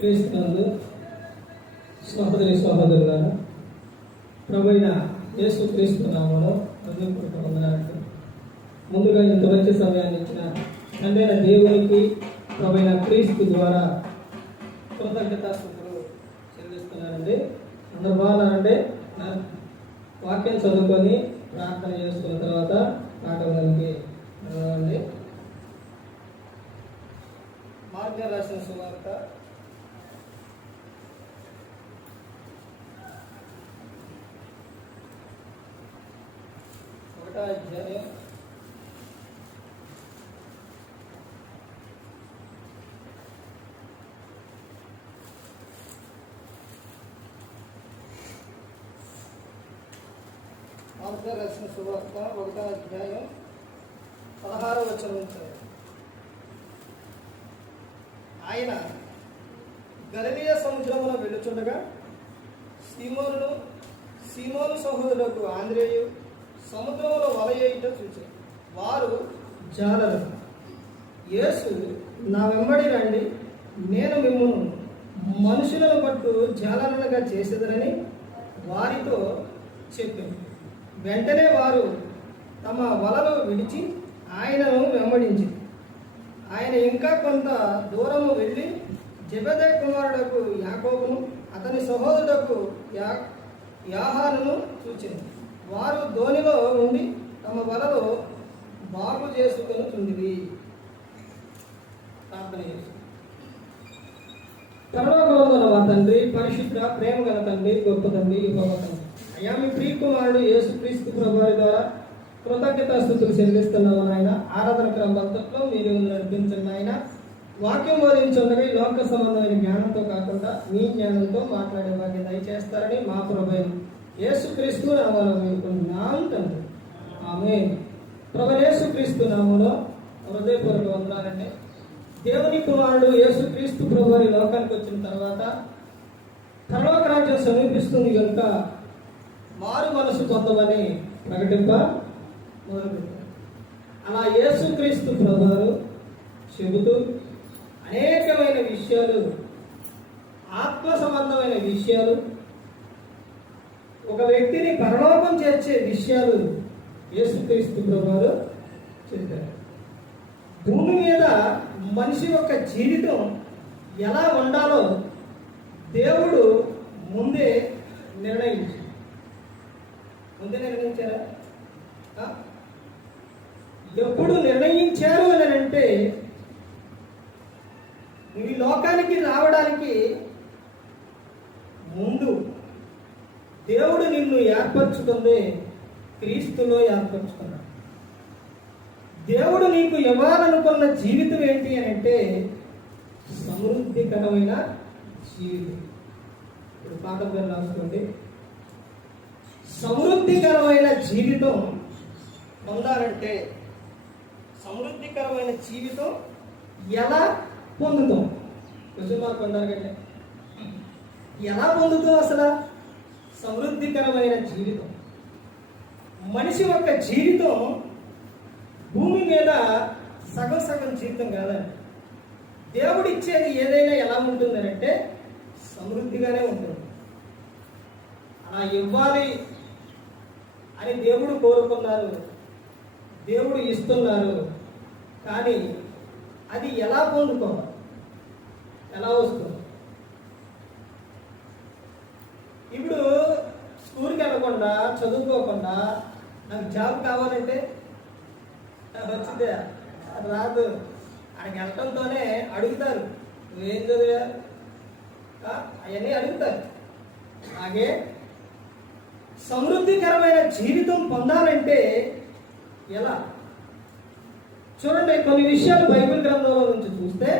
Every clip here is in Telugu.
క్రీస్తునందు సహోదరి సహోదరులారా, ప్రభువైన యేసు క్రీస్తు నామములో హృదయపూర్వక వందనాలు. ముందుగా ఇంత మంచి సమయాన్ని ఇచ్చిన తండ్రైన దేవునికి ప్రభువైన క్రీస్తు ద్వారా కృతజ్ఞతాస్తుతులు చెల్లిస్తున్నానండి. అందరు బాగున్నారండి? వాక్యం చదువుకొని ప్రార్థన చేసుకున్న తర్వాత పాఠంలోకి వెళ్ళాలండి. మార్గం రాసిన సువార్త 1వ అధ్యాయం 16వ వచనం. ఆయన గలిలయ సముద్రమున వెళ్ళుచుండగా సీమోను సహోదరులకు ఆంద్రేయు సముద్రంలో వలయేయుట చూచారు. వారు జాలరు. యేసు, నా వెంబడి రండి, నేను మిమ్మును మనుషులను పట్టు జాలరులుగా చేసేదనని వారితో చెప్పాను. వెంటనే వారు తమ వలలు విడిచి ఆయనను వెంబడించి ఆయన ఇంకా కొంత దూరము వెళ్ళి జెబెదయి కుమారుడకు యాకోబును అతని సహోదరుడకు యోహానును చూచింది. వారు ధోనిలో ఉండి తమ వలలో బాగు చేసుకొని చుండిరి. ప్రార్థన చేసి, పరలోకమందున్న మా తండ్రి, పరిశుద్ధ ప్రేమ గల తండ్రి, గొప్ప తండ్రి, గొప్ప తండ్రి, అయ్యా, మీ ప్రియ కుమారుడు యేసు క్రీస్తు ప్రభువారి ద్వారా కృతజ్ఞతాస్తుతులు చెల్లిస్తున్నాము నాయన. ఆరాధన క్రమంలో మీరు నడిపించండి ఆయన. వాక్యం బోధించుండగా ఈ లోక సంబంధమైన జ్ఞానంతో కాకుండా మీ జ్ఞానంతో మాట్లాడే వాక్యం దయచేస్తారని మా ప్రభువైన యేసు క్రీస్తు నామములో వేడుకుంటున్నాం తండ్రి, ఆమేన్. ప్రభు యేసు క్రీస్తు నామములో హృదయపూర్వక వందనాలండి. దేవుని కుమారుడు యేసు క్రీస్తు ప్రభువారి లోకానికి వచ్చిన తర్వాత పరలోక రాజ్యం సమీపిస్తుంది కనుక మారు మనసు పొందమని ప్రకటింప మొదలుపెట్టారు. అలా యేసుక్రీస్తు ప్రభువారు చెబుతూ అనేకమైన విషయాలు, ఆత్మ సంబంధమైన విషయాలు, ఒక వ్యక్తిని పరలోకం చేర్చే విషయాలు యేసుక్రీస్తు ప్రభువారు చెప్పారు. భూమి మీద మనిషి యొక్క జీవితం ఎలా ఉండాలో దేవుడు ముందే నిర్ణయించారు. ముందే నిర్ణయించారా? ఎప్పుడు నిర్ణయించారు అని అంటే, ఈ లోకానికి రావడానికి ముందు దేవుడు నిన్ను ఏర్పరచుకుంది క్రీస్తులో ఏర్పరచుకున్నాడు. దేవుడు నీకు ఇవ్వాలనుకున్న జీవితం ఏంటి అని అంటే సమృద్ధికరమైన జీవితం. ఇప్పుడు పాఠం పేరు రాసుకోండి. సమృద్ధికరమైన జీవితం పొందాలంటే సమృద్ధికరమైన జీవితం ఎలా పొందుతాం? క్వశ్చన్ మార్క్ పొందారు కంటే ఎలా పొందుతాం అసలు సమృద్ధికరమైన జీవితం? మనిషి యొక్క జీవితం భూమి మీద సగం సగం జీవితం కాదండి. దేవుడు ఇచ్చేది ఏదైనా ఎలా ఉంటుందని అంటే సమృద్ధిగానే ఉంటుంది. అలా ఇవ్వాలి అని దేవుడు కోరుకున్నారు, దేవుడు ఇస్తున్నారు. కానీ అది ఎలా పొందుకోవాలి, ఎలా వస్తుంది? ఇప్పుడు స్కూల్కి వెళ్ళకుండా, చదువుకోకుండా నాకు జాబ్ కావాలంటే వచ్చిందే రాదు. ఆయనకి వెళ్ళటంతోనే అడుగుతారు, నువ్వేం చదివా, అవన్నీ అడుగుతారు. అలాగే సమృద్ధికరమైన జీవితం పొందాలంటే ఎలా? చూడండి, కొన్ని విషయాలు బైబిల్ గ్రంథంలో నుంచి చూస్తే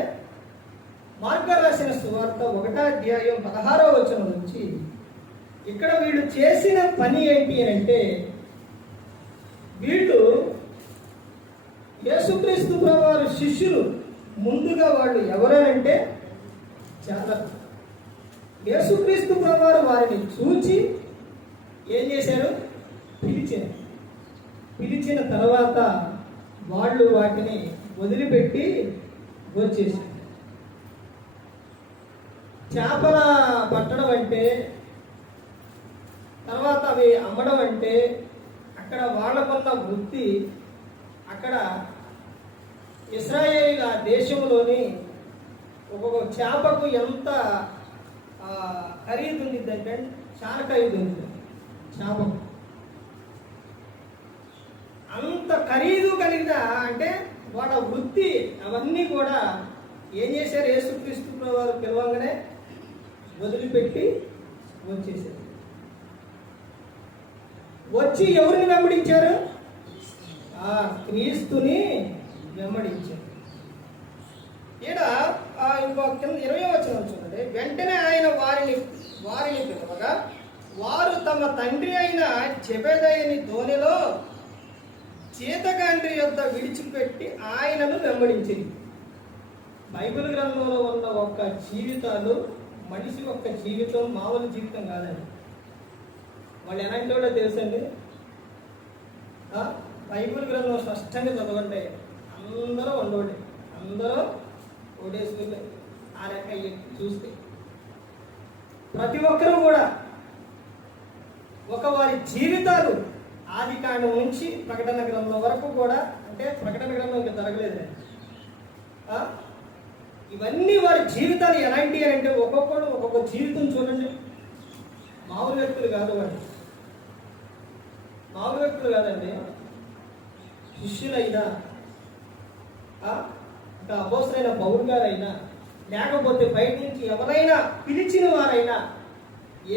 మార్కు రాసిన సువార్త 1వ అధ్యాయం 16వ వచనం నుంచి ఇక్కడ వీళ్ళు చేసిన పని ఏంటి అని అంటే, వీళ్ళు యేసుక్రీస్తు ప్రభువారి శిష్యులు. ముందుగా వాళ్ళు ఎవరనంటే చాలా యేసుక్రీస్తు ప్రభువారు వారిని చూచి ఏం చేశారు? పిలిచిన తర్వాత వాళ్ళు వాటిని వదిలిపెట్టి వచ్చేసారు. చేపల పట్టడం అంటే, తర్వాత అవి అమ్మడం అంటే, అక్కడ వాళ్ళకున్న వృత్తి, అక్కడ ఇశ్రాయేలు దేశంలోని ఒక్కొక్క చేపకు ఎంత ఖరీదు ఉండిద్దంటే చాలా ఖరీదు ఉంది. చేపకు అంత ఖరీదు కలిగిన అంటే వాళ్ళ వృత్తి అవన్నీ కూడా ఏం చేశారు? యేసుక్రీస్తు వారు పిలవంగానే వదిలిపెట్టి వచ్చేసారు. వచ్చి ఎవరిని వెంబడించారు? క్రీస్తుని వెంబడించారు. ఈడ ఇంకో కింద 20వ వచనం చూడండి. వెంటనే ఆయన వారిని పిలవగా వారు తమ తండ్రి అయిన జెబెదయి దోణిలో చేతగాండ్రి యొద్ద విడిచిపెట్టి ఆయనను వెంబడించింది. బైబిల్ గ్రంథంలో ఉన్న ఒక్క జీవితాలు, మనిషి ఒక్క జీవితం మామూలు జీవితం కాదండి. వాళ్ళు ఎలాంటి వాళ్ళో తెలుసండి? బైబిల్ గ్రంథం స్పష్టంగా చదవండి. అందరూ ఉండోడే, అందరూ ఓడేసుకుని ఆ లెక్క చూస్తే ప్రతి ఒక్కరూ కూడా వారి జీవితాలు ఆది కాండం నుంచి ప్రకటన గ్రంథం వరకు కూడా, అంటే ప్రకటన గ్రంథం ఇంకా జరగలేదు, ఇవన్నీ వారి జీవితాలు ఎలాంటివి అంటే ఒక్కొక్కరు ఒక్కొక్క జీవితం చూడండి. మామూలు వ్యక్తులు కాదు వాళ్ళు, మామూలు వ్యక్తులు కాదండి. శిష్యులైనా, ఇంకా అపోస్తలుడైన పౌలు గారైనా, లేకపోతే బయట నుంచి ఎవరైనా పిలిచిన వారైనా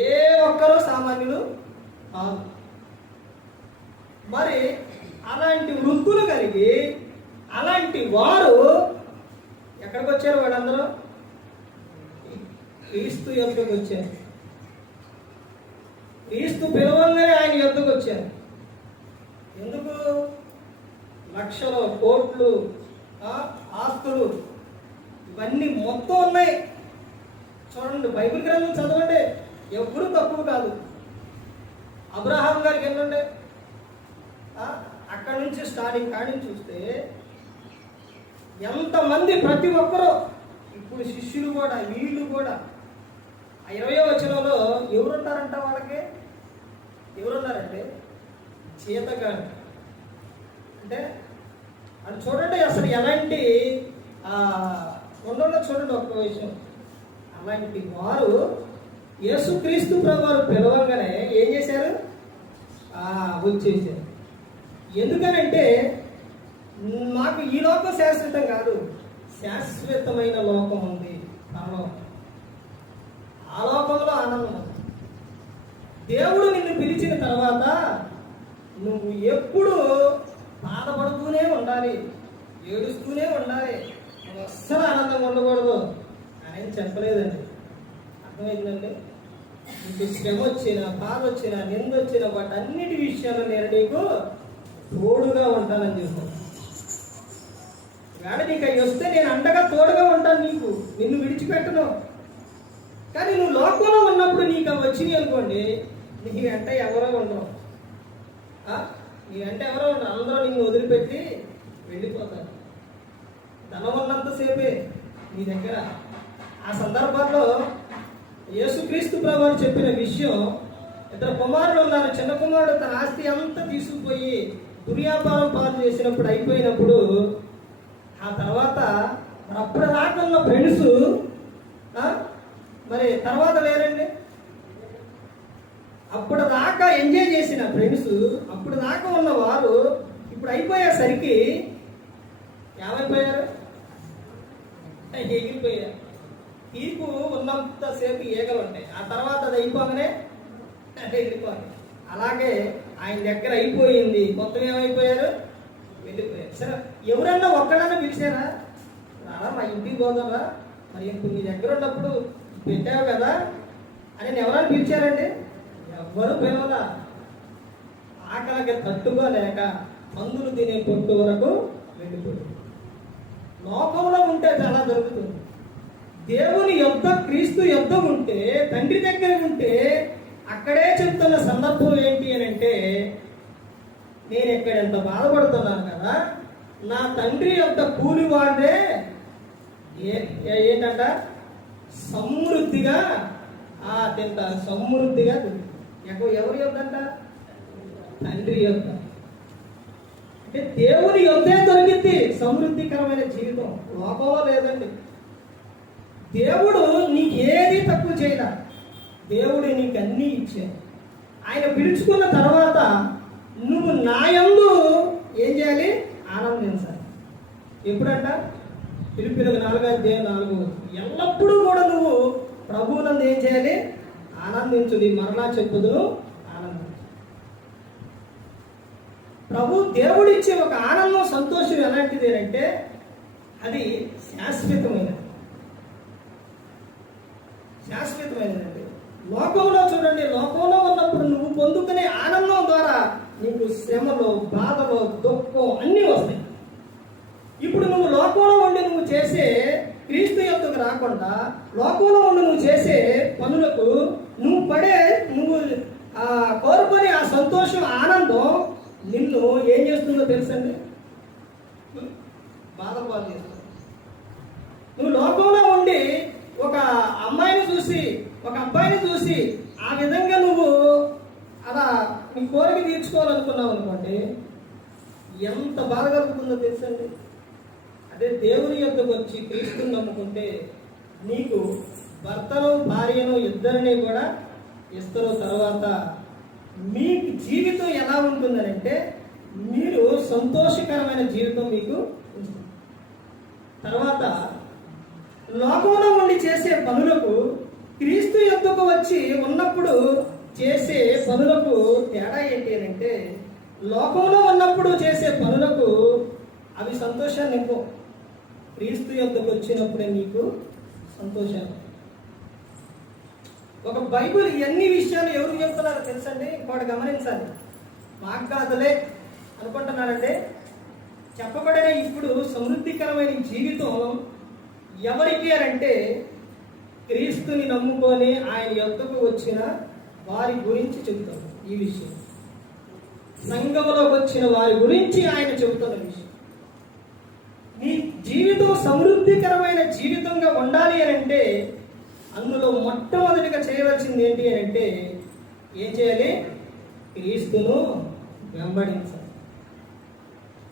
ఏ ఒక్కరూ సామాన్యులు కాదు. మరి అలాంటి వృత్తులు కలిగి అలాంటి వారు ఎక్కడికి వచ్చారు? వాళ్ళందరూ క్రీస్తు యొద్దకు వచ్చారు. క్రీస్తు పిలవంగానే ఆయన యొద్దకు వచ్చారు. ఎందుకు? లక్షలు, కోట్లు, ఆస్తులు ఇవన్నీ మొత్తం ఉన్నాయి. చూడండి, బైబిల్ గ్రంథం చదవండి, ఎవ్వరూ తక్కువ కాదు. అబ్రహాం గారికి ఎన్నుండే, అక్కడ నుంచి స్టార్టింగ్ కాడి చూస్తే ఎంతమంది, ప్రతి ఒక్కరూ. ఇప్పుడు శిష్యులు కూడా, వీళ్ళు కూడా. 20వ వచనంలో ఎవరున్నారంట? వాళ్ళకి ఎవరున్నారంటే చేతగాని. అంటే అది చూడండి, అసలు ఎలాంటి ఉండలో చూడండి ఒక్క విషయం. అలాంటి వారు యేసుక్రీస్తు ప్రభువారు పిలవంగానే ఏం చేశారు? వచ్చేసారు. ఎందుకనంటే మాకు ఈ లోకం శాశ్వతం కాదు, శాశ్వతమైన లోకం ఉంది, పరలోకం. ఆ లోకంలో ఆనందం. దేవుడు నిన్ను పిలిచిన తర్వాత నువ్వు ఎప్పుడు బాధపడుతూనే ఉండాలి, ఏడుస్తూనే ఉండాలి, నువ్వు అస్సలు ఆనందంగా ఉండకూడదు అని చెప్పలేదండి. అర్థమైందండి? నీకు శ్రమ వచ్చినా, బాధ వచ్చినా, నింద వచ్చినా, వాటన్నిటి విషయాల్లో నేను నీకు తోడుగా ఉంటానని చెప్తాను. వేళ నీకు అవి వస్తే నేను అండగా తోడుగా ఉంటాను, నీకు నిన్ను విడిచిపెట్టను. కానీ నువ్వు లోకంలో ఉన్నప్పుడు నీకు అవి వచ్చినాయి అనుకోండి, నీ వెంట ఎవరో ఉండరు, నీ వెంట ఎవరో ఉండరు, అందరూ నిన్ను వదిలిపెట్టి వెళ్ళిపోతారు. ధనం ఉన్నంతసేపే నీ దగ్గర. ఆ సందర్భాల్లో యేసుక్రీస్తు ప్రభువు చెప్పిన విషయం, ఇద్దరు కుమారులు ఉన్నారు. చిన్న కుమారుడు తన ఆస్తి అంతా తీసుకుపోయి దుర్వ్యాపారం పాలు చేసినప్పుడు, అయిపోయినప్పుడు, ఆ తర్వాత అప్పుడు రాకున్న ఫ్రెండ్స్ మరి తర్వాత లేరండి. అప్పుడు దాకా ఎంజాయ్ చేసిన ఫ్రెండ్స్, అప్పుడు దాకా ఉన్నవారు ఇప్పుడు అయిపోయేసరికి ఏమైపోయారు? ఎగిరిపోయారు. తీర్పు ఉన్నంతసేపు ఈగలు ఉంటాయి, ఆ తర్వాత అది అయిపోగానే ఎగిరిపోయారు. అలాగే ఆయన దగ్గర అయిపోయింది, మొత్తం ఏమైపోయారు? వెళ్ళిపోయారు. సరే, ఎవరన్నా ఒక్కడన్నా పిలిచారా? రారా మా ఇంటికి పోదారా, మరి ఇప్పుడు నీ దగ్గర ఉన్నప్పుడు పెట్టావు కదా అని ఎవరైనా పిలిచారండి? ఎవ్వరు పిలవలా. ఆకలికి తట్టుకోలేక మందులు తినే పొట్టు వరకు వెళ్ళిపోయారు. లోకంలో ఉంటే చాలా దొరుకుతుంది. దేవుని యొద్ద, క్రీస్తు యొద్ద ఉంటే, తండ్రి దగ్గర ఉంటే అక్కడే చెప్తున్న సందర్భం ఏంటి అని అంటే, నేను ఇక్కడ ఎంత బాధపడుతున్నాను కదా, నా తండ్రి యొక్క కూలివాడే ఏంటంట? సమృద్ధిగా తింటారు. సమృద్ధిగా తింటారు. ఎవరి యొద్దంట? తండ్రి యొద్ద. అంటే దేవుని యొద్దే దొరికింది సమృద్ధికరమైన జీవితం. లోకంలో లేదండి. దేవుడు నీకు ఏది తక్కువ చేయడా. దేవుడు నీకు అన్నీ ఇచ్చాడు. ఆయన పిలుచుకున్న తర్వాత నువ్వు నా యందు ఏం చేయాలి? ఆనందించాలి. ఎప్పుడంట? ఫిలిప్పీయులకు 4:4 ఎల్లప్పుడూ కూడా నువ్వు ప్రభువునందు ఏం చేయాలి? ఆనందించుడి. మరలా చెప్పుదును, ఆనందించు. ప్రభు దేవుడిచ్చే ఒక ఆనందం, సంతోషం ఎలాంటిది అంటే అది శాశ్వతమైనది. శాశ్వతమైనదండి. లోకంలో చూడండి, లోకంలో ఉన్నప్పుడు నువ్వు పొందుకునే ఆనందం ద్వారా నీకు శ్రమలు, బాధలు, దుఃఖం అన్నీ వస్తాయి. ఇప్పుడు నువ్వు లోకంలో ఉండి నువ్వు చేసే క్రీస్తు యొద్దకు రాకుండా లోకంలో ఉండి నువ్వు చేసే పనులకు నువ్వు కోరుకొని ఆ సంతోషం, ఆనందం నిన్ను ఏం చేస్తుందో తెలుసండి? బాధపాలు చేస్తుంది. నువ్వు లోకంలో ఉండి ఒక అమ్మాయిని చూసి, ఒక అబ్బాయిని చూసి ఆ విధంగా నువ్వు అలా నీ కోరిక తీర్చుకోవాలనుకున్నావు అనుకోండి, ఎంత బాధ కలుగుతుందో తెలుసండి? అదే దేవుని యొద్దకు వచ్చి క్రీస్తుని నమ్ముకుంటే నీకు భర్తను, భార్యను ఇద్దరిని కూడా ఇస్తారు. తర్వాత మీ జీవితం ఎలా ఉంటుందనంటే మీరు సంతోషకరమైన జీవితం మీకు ఉంటుంది. తర్వాత లోకంలో ఉండి చేసే పనులకు క్రీస్తు యొద్దకు వచ్చి ఉన్నప్పుడు చేసే పనులకు తేడా ఏంటి అంటే, లోకంలో ఉన్నప్పుడు చేసే పనులకు అవి సంతోషాన్ని ఇవ్వవు. క్రీస్తు యొద్దకు వచ్చినప్పుడే నీకు సంతోషాన్ని. ఒక బైబిల్ ఎన్ని విషయాలు ఎవరు చెప్తున్నారో తెలుసండి? ఇంకోటి గమనించాలి. మాకు కాదులే అనుకుంటున్నారంటే, చెప్పబడిన ఇప్పుడు సమృద్ధికరమైన జీవితం ఎవరికి అంటే క్రీస్తుని నమ్ముకొని ఆయన యొద్దకు వచ్చిన వారి గురించి చెబుతారు. ఈ విషయం సంఘంలోకి వచ్చిన వారి గురించి ఆయన చెబుతున్న విషయం. నీ జీవితం సమృద్ధికరమైన జీవితంగా ఉండాలి అని అంటే అందులో మొట్టమొదటిగా చేయవలసింది ఏంటి అని అంటే, ఏం చేయాలి? క్రీస్తును వెంబడించాలి.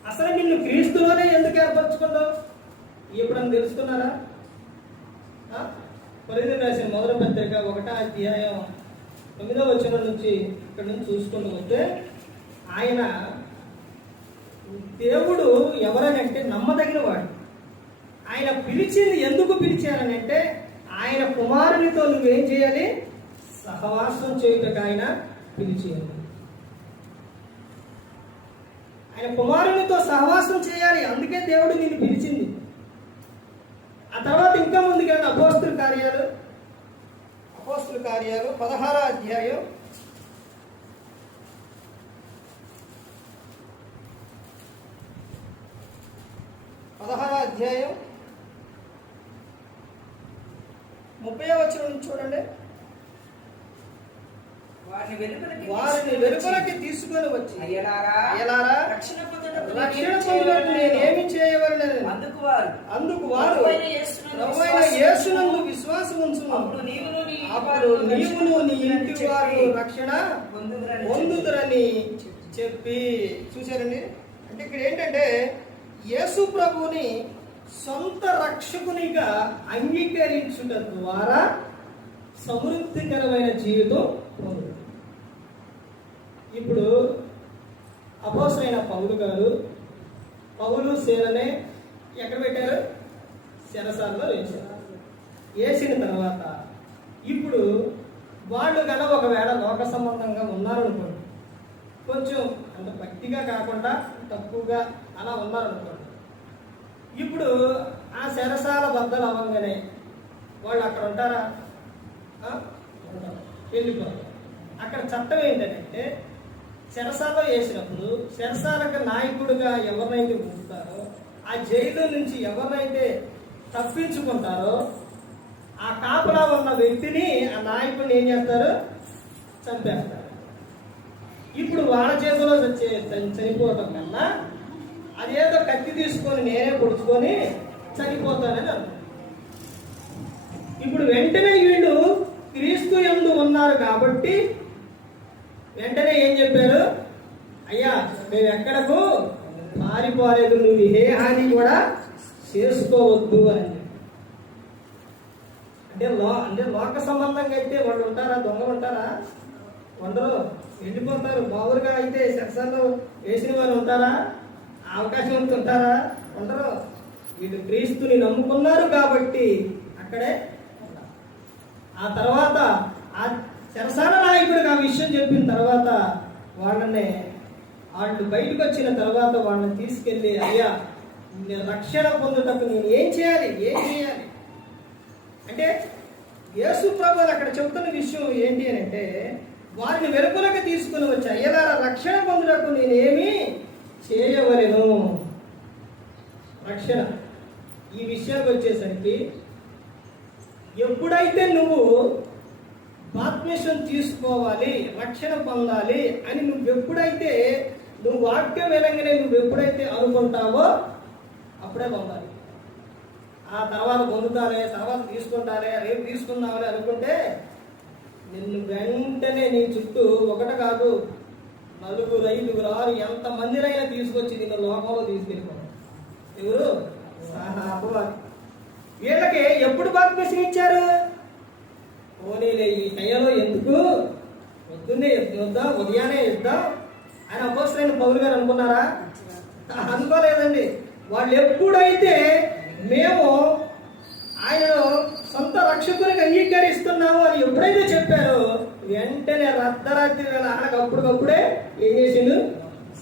అసలు నిన్ను క్రీస్తులోనే ఎందుకు ఏర్పరచుకున్నావు ఎప్పుడన్నా తెలుసుకున్నారా? కొరింథీయులకు రాసిన మొదటి పత్రిక 1:9 నుంచి ఇక్కడ నుంచి చూసుకుంటూ వస్తే, ఆయన దేవుడు ఎవరనంటే నమ్మదగిన వాడు. ఆయన పిలిచింది ఎందుకు పిలిచారని అంటే, ఆయన కుమారునితో నువ్వేం చేయాలి? సహవాసం చేయుటకు ఆయన పిలిచేయాలి. ఆయన కుమారునితో సహవాసం చేయాలి. అందుకే దేవుడు నిన్ను పిలిచింది. ఆ తర్వాత ఇంకా ముందుకెళ్ళిన అపోస్తుల కార్యాలు 16వ అధ్యాయం 30వ వచనం చూడండి. వారిని వెలుపలకి తీసుకొని వచ్చి, అయ్యలారా, రక్షణ పొందుటకు నేనేమి చేయవలెను? అందుకు వారు ప్రభువైన యేసునందు విశ్వాసం ఉంచుము, అప్పుడు నీవును నీ ఇంటి వారు రక్షణ పొందుదురని చెప్పి. చూశారండి? అంటే ఇక్కడ ఏంటంటే యేసు ప్రభువుని సొంత రక్షకునిగా అంగీకరించుట ద్వారా సమృద్ధికరమైన జీవితం పొందుతారు. ఇప్పుడు అపోస్తలుడైన పౌలు శీలనే ఎక్కడ పెట్టారు? చెరసాలలో వేసిన తర్వాత ఇప్పుడు వాళ్ళు కనుక ఒకవేళ లోక సంబంధంగా ఉన్నారనుకోండి, కొంచెం అంత భక్తిగా కాకుండా తక్కువగా అలా ఉన్నారనుకోండి, ఇప్పుడు ఆ చెరసాల బద్దలు అవ్వగానే వాళ్ళు అక్కడ ఉంటారా? వెళ్ళిపోతారు. అక్కడ చట్టం ఏంటంటే, చెరసాలలో వేసినప్పుడు చెరసాలకు నాయకుడిగా ఎవరినైతే ఉంచుతారో, ఆ జైలు నుంచి ఎవరినైతే తప్పించుకుంటారో ఆ కాపలా ఉన్న వ్యక్తిని, ఆ నాయకుడిని ఏం చేస్తారు? చంపేస్తారు. ఇప్పుడు వాళ్ళ చేతిలో చనిపోవటం కన్నా అదేదో కత్తి తీసుకొని నేనే పొడుచుకొని చనిపోతానని అంటారు. ఇప్పుడు వెంటనే వీళ్ళు క్రీస్తు యందు ఉన్నారు కాబట్టి వెంటనే ఏం చెప్పారు? అయ్యా, మేము ఎక్కడకు మారిపోలేదు, నువ్వు ఏ హాని కూడా చేసుకోవద్దు అని. అంటే లోక సంబంధంగా అయితే వాళ్ళు ఉంటారా? దొంగలు ఉంటారా? ఉండరు, వెళ్ళిపోతారు. మామూలుగా అయితే సెక్షన్లో వేసిన వారు ఉంటారా? అవకాశం అంతా ఉంటారా? ఉండరు. వీళ్ళు క్రీస్తుని నమ్ముకున్నారు కాబట్టి అక్కడే. ఆ తర్వాత ఆ చెరసాల నాయకుడికి ఆ విషయం చెప్పిన తర్వాత వాళ్ళు బయటకు వచ్చిన తర్వాత వాళ్ళని తీసుకెళ్ళి, అయ్యా, నేను రక్షణ పొందుటకు నేను ఏం చేయాలి అంటే యేసు ప్రభువులు అక్కడ చెబుతున్న విషయం ఏంటి అని అంటే, వారిని వెలుపలకు తీసుకుని వచ్చి, అయ్యలారా, రక్షణ పొందుటకు నేనేమి చేయవలెను? రక్షణ ఈ విషయానికి వచ్చేసరికి, ఎప్పుడైతే నువ్వు బాప్తిసం తీసుకోవాలి, రక్షణ పొందాలి అని నువ్వు వాక్యం వినంగానే నువ్వు ఎప్పుడైతే అనుకుంటావో అప్పుడే పొందాలి. ఆ తర్వాత పొందుతారే, తర్వాత తీసుకుంటారే, రేపు తీసుకుందామని అనుకుంటే నిన్ను వెంటనే నీ చుట్టూ ఒకటి కాదు 4, 5, 6 ఎంతమందినైనా తీసుకొచ్చి నిన్ను లోకంలో తీసుకెళ్ళిపోతారు. ఎవరు? అపవాది. వీళ్ళకి ఎప్పుడు బాప్తిసం ఇచ్చారు? పోనీలే, ఈ టైంలో ఎందుకు, పొద్దున్నే ఇద్దాం, ఉదయాన్నే ఇద్దాం అని అపోస్తలుడైన పౌలు గారు అనుకున్నారా? అనుకోలేదండి. వాళ్ళు ఎప్పుడైతే మేము ఆయనను సొంత రక్షకునికి అంగీకరిస్తున్నాము అని ఎప్పుడైతే చెప్పారో వెంటనే అర్ధరాత్రి వేళ అప్పటికప్పుడే ఏం చేసిండు?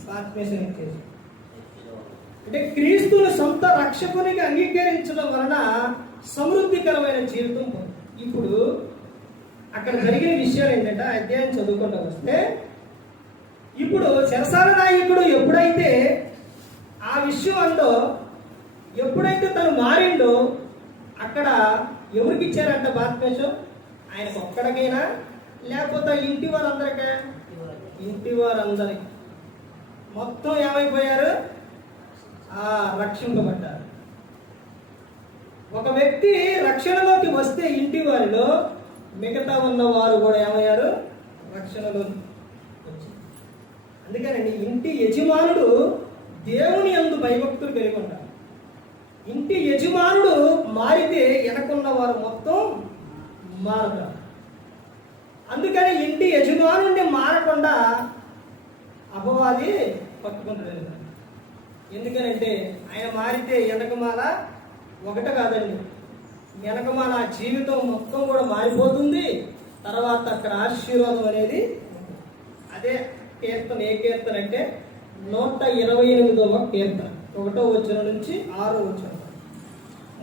బాప్తిసం ఇచ్చేసి. అంటే క్రీస్తుని సొంత రక్షకునికి అంగీకరించడం వలన సమృద్ధికరమైన జీవితం పొంది. ఇప్పుడు అక్కడ జరిగిన విషయాలు ఏంటంటే, అధ్యాయం చదువుకుంటూ వస్తే, ఇప్పుడు చెరసాల నాయకుడు ఎప్పుడైతే ఆ విషయం అందో, ఎప్పుడైతే తను మారిండో, అక్కడ ఎవరికి ఇచ్చారంట బాప్తిసం? ఆయనకు ఒక్కడికైనా, లేకపోతే ఇంటి వారందరికీ? ఇంటి వారందరికి. మొత్తం ఏమైపోయారు? రక్షింపబడ్డారు. ఒక వ్యక్తి రక్షణలోకి వస్తే ఇంటి వారిలో మిగతా ఉన్న వారు కూడా ఏమయ్యారు? రక్షణలో. అందుకనండి ఇంటి యజమానుడు దేవుని యందు భయభక్తులు కలిగి ఉంటారు. ఇంటి యజమానుడు మారితే వెనకున్న వారు మొత్తం మారతారు. అందుకని ఇంటి యజమానుడిని మారకుండా అపవాది పట్టుకుంటాడు. ఎందుకనంటే ఆయన మారితే వెనకమాల ఒకటి కాదండి, వెనకమాల జీవితం మొత్తం కూడా మారిపోతుంది. తర్వాత అక్కడ ఆశీర్వాదం అనేది. అదే కీర్తన. ఏ కీర్తన అంటే 128వ కీర్తన 1వ వచనం నుంచి 6వ వచనం.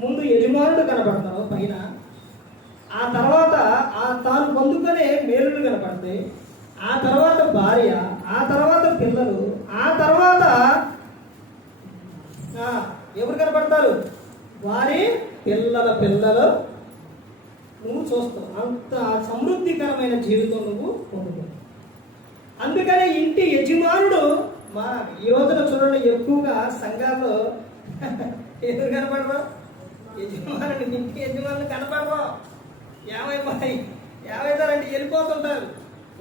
ముందు యజమానుడు కనపడతారు పైన, ఆ తర్వాత తాను పొందుకునే మేలులు కనపడతాయి, ఆ తర్వాత భార్య, ఆ తర్వాత పిల్లలు, ఆ తర్వాత ఎవరు కనపడతారు? వారి పిల్లలు నువ్వు చూస్తావు. అంత సమృద్ధికరమైన జీవితం నువ్వు పొందుతావు. అందుకనే ఇంటి యజమానుడు మారాలి. ఈ రోజున చూడండి, ఎక్కువగా సంఘాల్లో ఎదురు కనపడరు, ఇంటి యజమానులు కనపడరు. ఏమైతారంటే వెళ్ళిపోతుంటారు,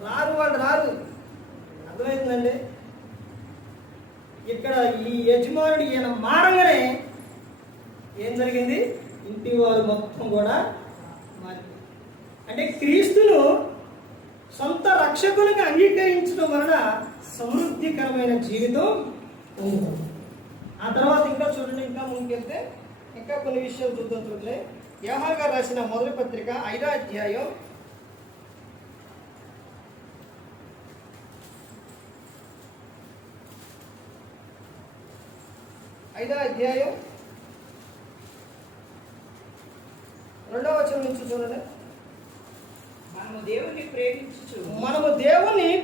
వాళ్ళు రారు. అర్థమవుతుందండి? ఇక్కడ ఈ యజమానుడు ఈయన మారంగానే ఏం జరిగింది? ఇంటి వారు మొత్తం కూడా మారింది. అంటే క్రీస్తును సొంత రక్షకునికి అంగీకరించడం వలన సమృద్ధికరమైన జీవితం పొందుతుంది. ఆ తర్వాత ఇంకా చూడండి, ఇంకా ముందుకెళ్తే ఇంకా కొన్ని విషయాలు చూద్దాం. యోహాను గారు రాసిన మొదటి పత్రిక 5వ అధ్యాయం 2వ వచనం నుంచి చూడండి. మనము దేవుని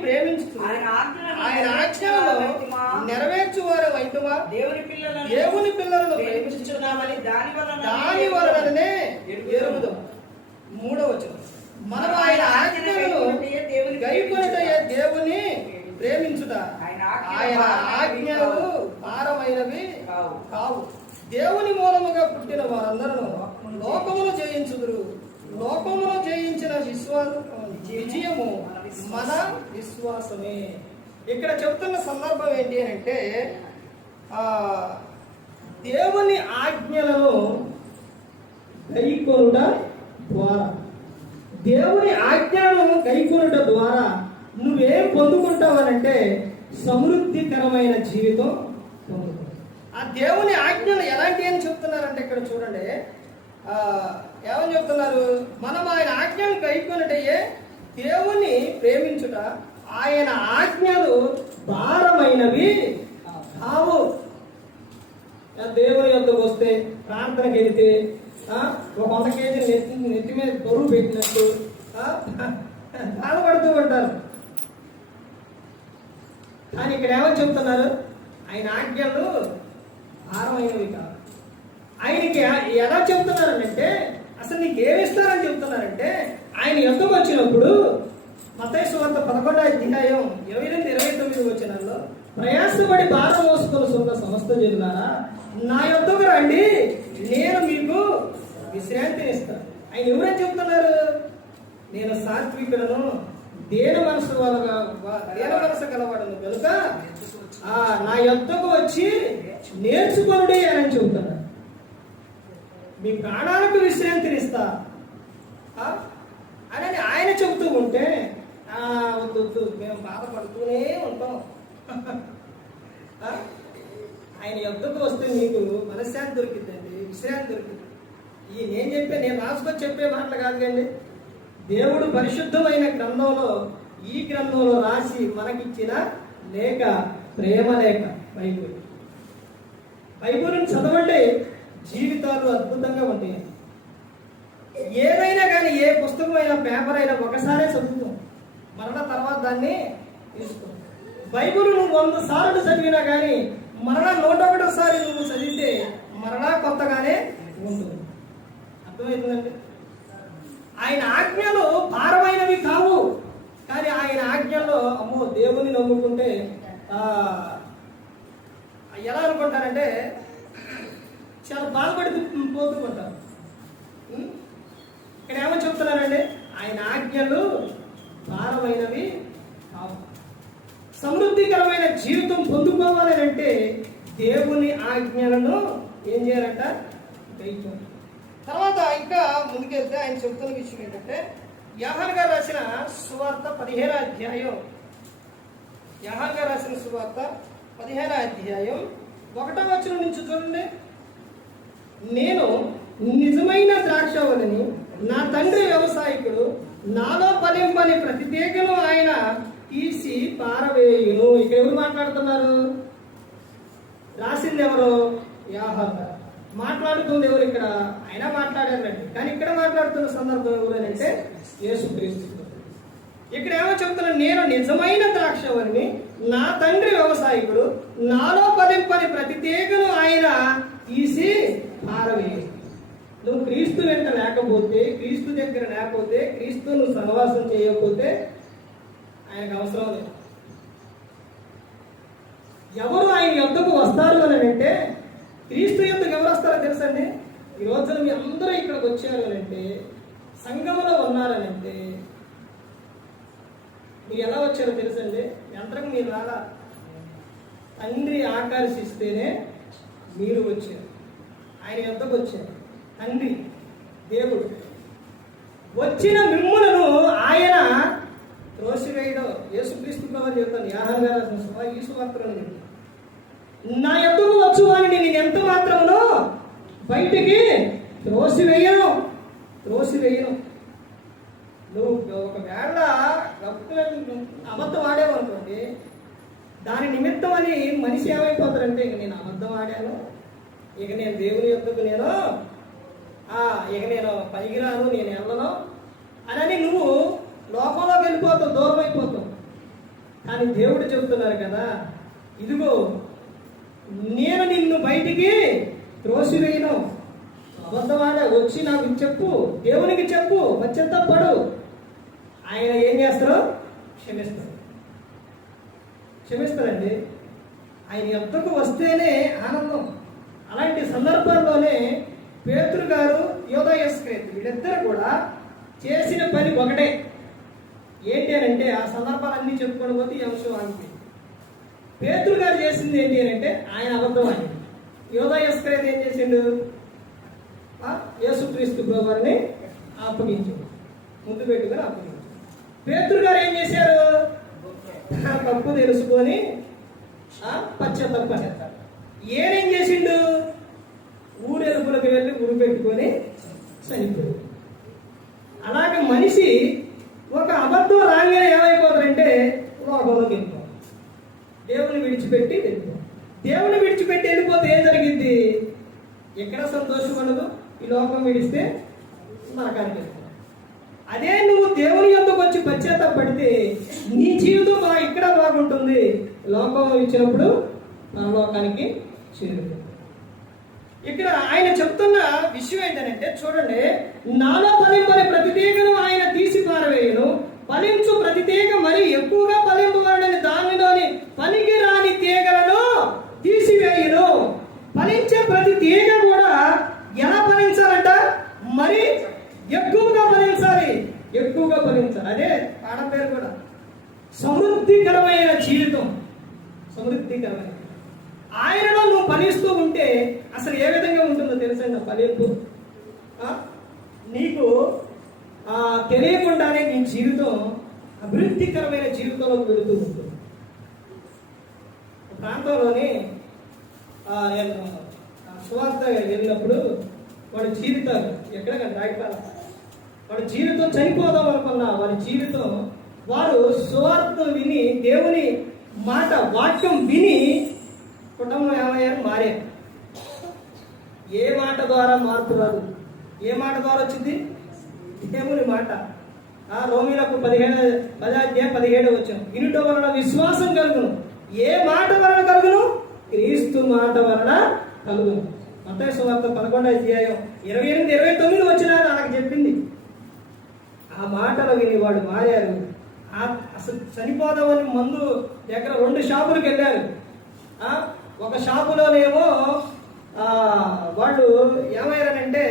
ప్రేమించుచు ఆయన ఆజ్ఞలను నెరవేర్చువారు అయితమా దేవుని పిల్లలను ప్రేమించుచున్నామని దాని వలననే ఎరుగుదాం. 3వ వచనం, మనం ఆయన ఆజ్ఞలను గైకొనుటయే దేవుని ప్రేమించుట, ఆయన ఆజ్ఞలు భారమైనవి కావు. దేవుని మూలముగా పుట్టిన వారందరూ లోకమును జయించుదురు, లోకమును జయించిన విజయము మన విశ్వాసమే. ఇక్కడ చెప్తున్న సందర్భం ఏంటి అని అంటే, దేవుని ఆజ్ఞలను గైకొనుట ద్వారా, దేవుని ఆజ్ఞలను గైకొనుట ద్వారా నువ్వేం పొందుకుంటావనంటే సమృద్ధికరమైన జీవితం పొందుకుంటావు. ఆ దేవుని ఆజ్ఞలు ఎలాంటి అని చెప్తున్నారంటే ఇక్కడ చూడండి, ఏమని చెప్తున్నారు? మనం ఆయన ఆజ్ఞలు గైకొనుటయే దేవుని ప్రేమించుట, ఆయన ఆజ్ఞలు భారమైనవి కావు. దేవుని యొద్దకు వస్తే, ప్రార్థనకి వెళితే ఒక 100 కేజీలు నెత్తి మీద బరువు పెట్టినట్టు బాధపడుతూ ఉంటారు. కానీ ఇక్కడ ఏమని చెప్తున్నారు? ఆయన ఆజ్ఞలు భారమైనవి కాదు. ఆయనకి ఎలా చెప్తున్నారంటే, అసలు నీకు ఏమిస్తారని చెప్తున్నారంటే, ఆయన యొద్దకు వచ్చినప్పుడు మత్తయి సువార్త 11వ అధ్యాయం 28-29 వచనాల్లో, ప్రయాసపడి భారం మోసుకొని సమస్త జనులారా నా యొద్దకు రండి, నేను మీకు విశ్రాంతినిస్తాను. ఆయన ఎవరని చెప్తున్నారు? నేను సాత్వికులను, దేన మనసు గలవాడను కనుక నా యొద్దకు వచ్చి నేర్చుకోండి అని చెబుతున్నాడు. మీ ప్రాణాలకు విశ్రాంతినిస్తా అని ఆయన చెబుతూ ఉంటే, వద్దు మేము బాధపడుతూనే ఉంటాం. ఆయన యొద్దకు వస్తే మీకు మనశ్శాంతి దొరికిద్దండి, విశ్రాంతి దొరికింది. నేను రాసుకొని చెప్పే మాటలు కాదు కండి. దేవుడు పరిశుద్ధమైన గ్రంథంలో, ఈ గ్రంథంలో రాసి మనకిచ్చిన లేఖ, ప్రేమ లేఖ బైబిల్. బైబిల్ని చదవండి, జీవితాలు అద్భుతంగా ఉంటాయి. ఏదైనా కానీ, ఏ పుస్తకమైనా, పేపర్ అయినా ఒకసారే చదువుతాం, మరలా తర్వాత దాన్ని తీసుకో. బైబిల్ నువ్వు 100 సార్లు చదివినా కానీ మరలా 101సారి నువ్వు చదివితే మరలా కొత్తగానే ఉంటుంది. అర్థమవుతుందండి? ఆయన ఆజ్ఞలు భారమైనవి కావు. కానీ ఆయన ఆజ్ఞల్లో అమ్మో దేవుని నమ్ముకుంటే ఎలా అనుకుంటారంటే చాలా బాధపడి పోతుంటారు. ఇక్కడ ఏమని చెప్తున్నారండి? ఆయన ఆజ్ఞలు భారమైనవి కావు. సమృద్ధికరమైన జీవితం పొందుకోవాలి అంటే దేవుని ఆజ్ఞలను ఏం చేయాలంట? గైకొనాలి. తర్వాత ఇంకా ముందుకెళ్తే ఆయన చెబుతున్న విషయం ఏంటంటే, యోహాను గారు రాసిన సువార్త 15వ అధ్యాయం, యోహాను గారు రాసిన సువార్త 15వ అధ్యాయం 1వ వచనం నుంచి చూడండి. నేను నిజమైన ద్రాక్షవల్లిని, నా తండ్రి వ్యవసాయకుడు, నాలో ఫలింపని ప్రతి తీగను ఆయన తీసి పారవేయును. ఇక్కడ ఎవరు మాట్లాడుతున్నారు? రాసింది ఎవరు? యోహాను గారు. మాట్లాడుతుంది ఎవరు? ఇక్కడ ఆయన మాట్లాడారండి. కానీ ఇక్కడ మాట్లాడుతున్న సందర్భం ఎవరంటే యేసుక్రీస్తు. ఇక్కడ ఏమో చెప్తున్నా, నేను నిజమైన ద్రాక్షవల్లిని, నా తండ్రి వ్యవసాయకుడు, నాలో ఫలింపని ప్రతి తీగను ఆయన తీసి పారవేయు. నువ్వు క్రీస్తు వెంట లేకపోతే, క్రీస్తు దగ్గర లేకపోతే, క్రీస్తు నువ్వు సహవాసం చేయకపోతే ఆయనకు అవసరం లేదు. ఎవరు ఆయన యొద్దకు వస్తారు అని అంటే, క్రీస్తు యొద్దకు ఎవరు వస్తారో తెలుసండి? ఈ రోజున మీ అందరూ ఇక్కడికి వచ్చారు అని అంటే, సంఘములో ఉన్నారని అంటే, మీరు ఎలా వచ్చారో తెలుసండి? యంత్రం మీరు రాలా, తండ్రి ఆకర్షిస్తేనే మీరు వచ్చారు. ఆయన యొద్దకు వచ్చారు తండ్రి, దేవుడు. వచ్చిన మిమ్ములను ఆయన త్రోసివేయడం. యేసుక్రీస్తు ప్రభువు చెప్తాను, యోహాను గారు ఈ సువార్తలను, నా యొద్దకు వచ్చు అని నేను ఎంత మాత్రమునో బయటికి త్రోసివేయను. నువ్వు ఒకవేళ అబద్ధం ఆడావు అనుకోండి, దాని నిమిత్తం అని మనిషి ఏమైపోతారంటే, ఇక నేను అబద్ధం ఆడాను, ఇక నేను దేవుని యొద్దకు ఇక నేను పనికిరాను, నేను వెళ్ళను అని నువ్వు లోకంలోకి వెళ్ళిపోతావు, దూరం అయిపోతావు. కానీ దేవుడు చెబుతున్నారు కదా, ఇదిగో నేను నిన్ను బయటికి త్రోసివేయను. అబద్ధమాడే వచ్చి నాకు చెప్పు, దేవునికి చెప్పు, వచ్చేంత పడు, ఆయన ఏం చేస్తారో క్షమిస్తారండి. ఆయన యొద్దకు వస్తేనే ఆనందం. అలాంటి సందర్భాల్లోనే పేతురు గారు, యోధా ఇస్కరియోతు వీళ్ళిద్దరు కూడా చేసిన పని ఒకటే. ఏంటి అని అంటే ఆ సందర్భాలన్నీ చెప్పుకొని పోతే ఈ అంశం ఆగిపోయింది. పేతురు గారు చేసింది ఏంటి అని అంటే ఆయన అబద్ధం అని. యోధా ఇస్కరియోతు ఏం చేసిండు? యేసుక్రీస్తు ప్రభువుని అప్పగించాడు, ముందు పెట్టుకొని అప్పగించాడు. పేతురు గారు ఏం చేశారు? తప్పు తెలుసుకొని పశ్చాత్తాపడ్డారు. ఏనేం చేసిండు? ఊరెలుపులకు వెళ్ళి ఉరి పెట్టుకొని చనిపోయాడు. అలాగే మనిషి ఒక అబద్ధం రాగానే ఏమైపోతారంటే లోకంలోకి వెళ్ళిపోతారు, దేవుని విడిచిపెట్టి వెళ్ళిపోతారు. దేవుని విడిచిపెట్టి వెళ్ళిపోతే ఏం జరిగింది? ఎక్కడ సంతోషం ఉండదు. ఈ లోకం విడిస్తే నరకానికి వెళ్తారు. అదే నువ్వు దేవుని యొద్దకు వచ్చి పశ్చాత్తాపడితే నీ జీవితం ఇక్కడ బాగుంటుంది. లోకం ఇచ్చినప్పుడు పరలోకానికి చేరుతుంది. ఇక్కడ ఆయన చెప్తున్న విషయం ఏంటంటే చూడండి, నాలో ఫలింపని ప్రతి తీగను ఆయన తీసి పారవేయును, ఫలించు ప్రతి తీగ మరి ఎక్కువగా ఫలింపబడని దానిలోని పనికి రాని తీగలను తీసివేయును. ఫలించే ప్రతి తీగ కూడా ఎలా ఫలించాలంట? మరి ఎక్కువగా ఫలించాలి, ఎక్కువగా ఫలించాలి. అదే పాట పేరు కూడా సమృద్ధికరమైన జీవితం. సమృద్ధికరమైన ఆయనలో నువ్వు ఫలిస్తూ ఉంటే అసలు ఏ విధంగా ఉంటుందో తెలుసండి ఫలింపు. నీకు తెలియకుండానే నీ జీవితం అభివృద్ధికరమైన జీవితంలోకి వెళుతూ ఉంటుంది. ప్రాంతంలోని నేను సువార్త వెళ్ళినప్పుడు వాడి జీవితాలు ఎక్కడికంటే రాయకాల వాడి జీవితం చనిపోదాం అనుకున్నా వాడి జీవితం వారు సువార్త విని దేవుని మాట వాక్యం విని కుటుంబం ఏమయ్యారు? మారారు. ఏ మాట ద్వారా మార్పు రాదు. ఏ మాట ద్వారా వచ్చింది? దేవుని మాట. రోమీలకు 10:17 వచ్చాం. ఇనుట వలన విశ్వాసం కలుగును. ఏ మాట వలన కలుగును? క్రీస్తు మాట వలన కలుగును. మత్తయి సువార్త 11:28-29 వచ్చిన నాకు చెప్పింది. ఆ మాటలు విని వాడు మారారు. అసలు చనిపోదామని మందు దగ్గర 2 షాపులకు వెళ్ళారు. ఒక షాపులోనేమో వాళ్ళు ఏమయ్యారనంటే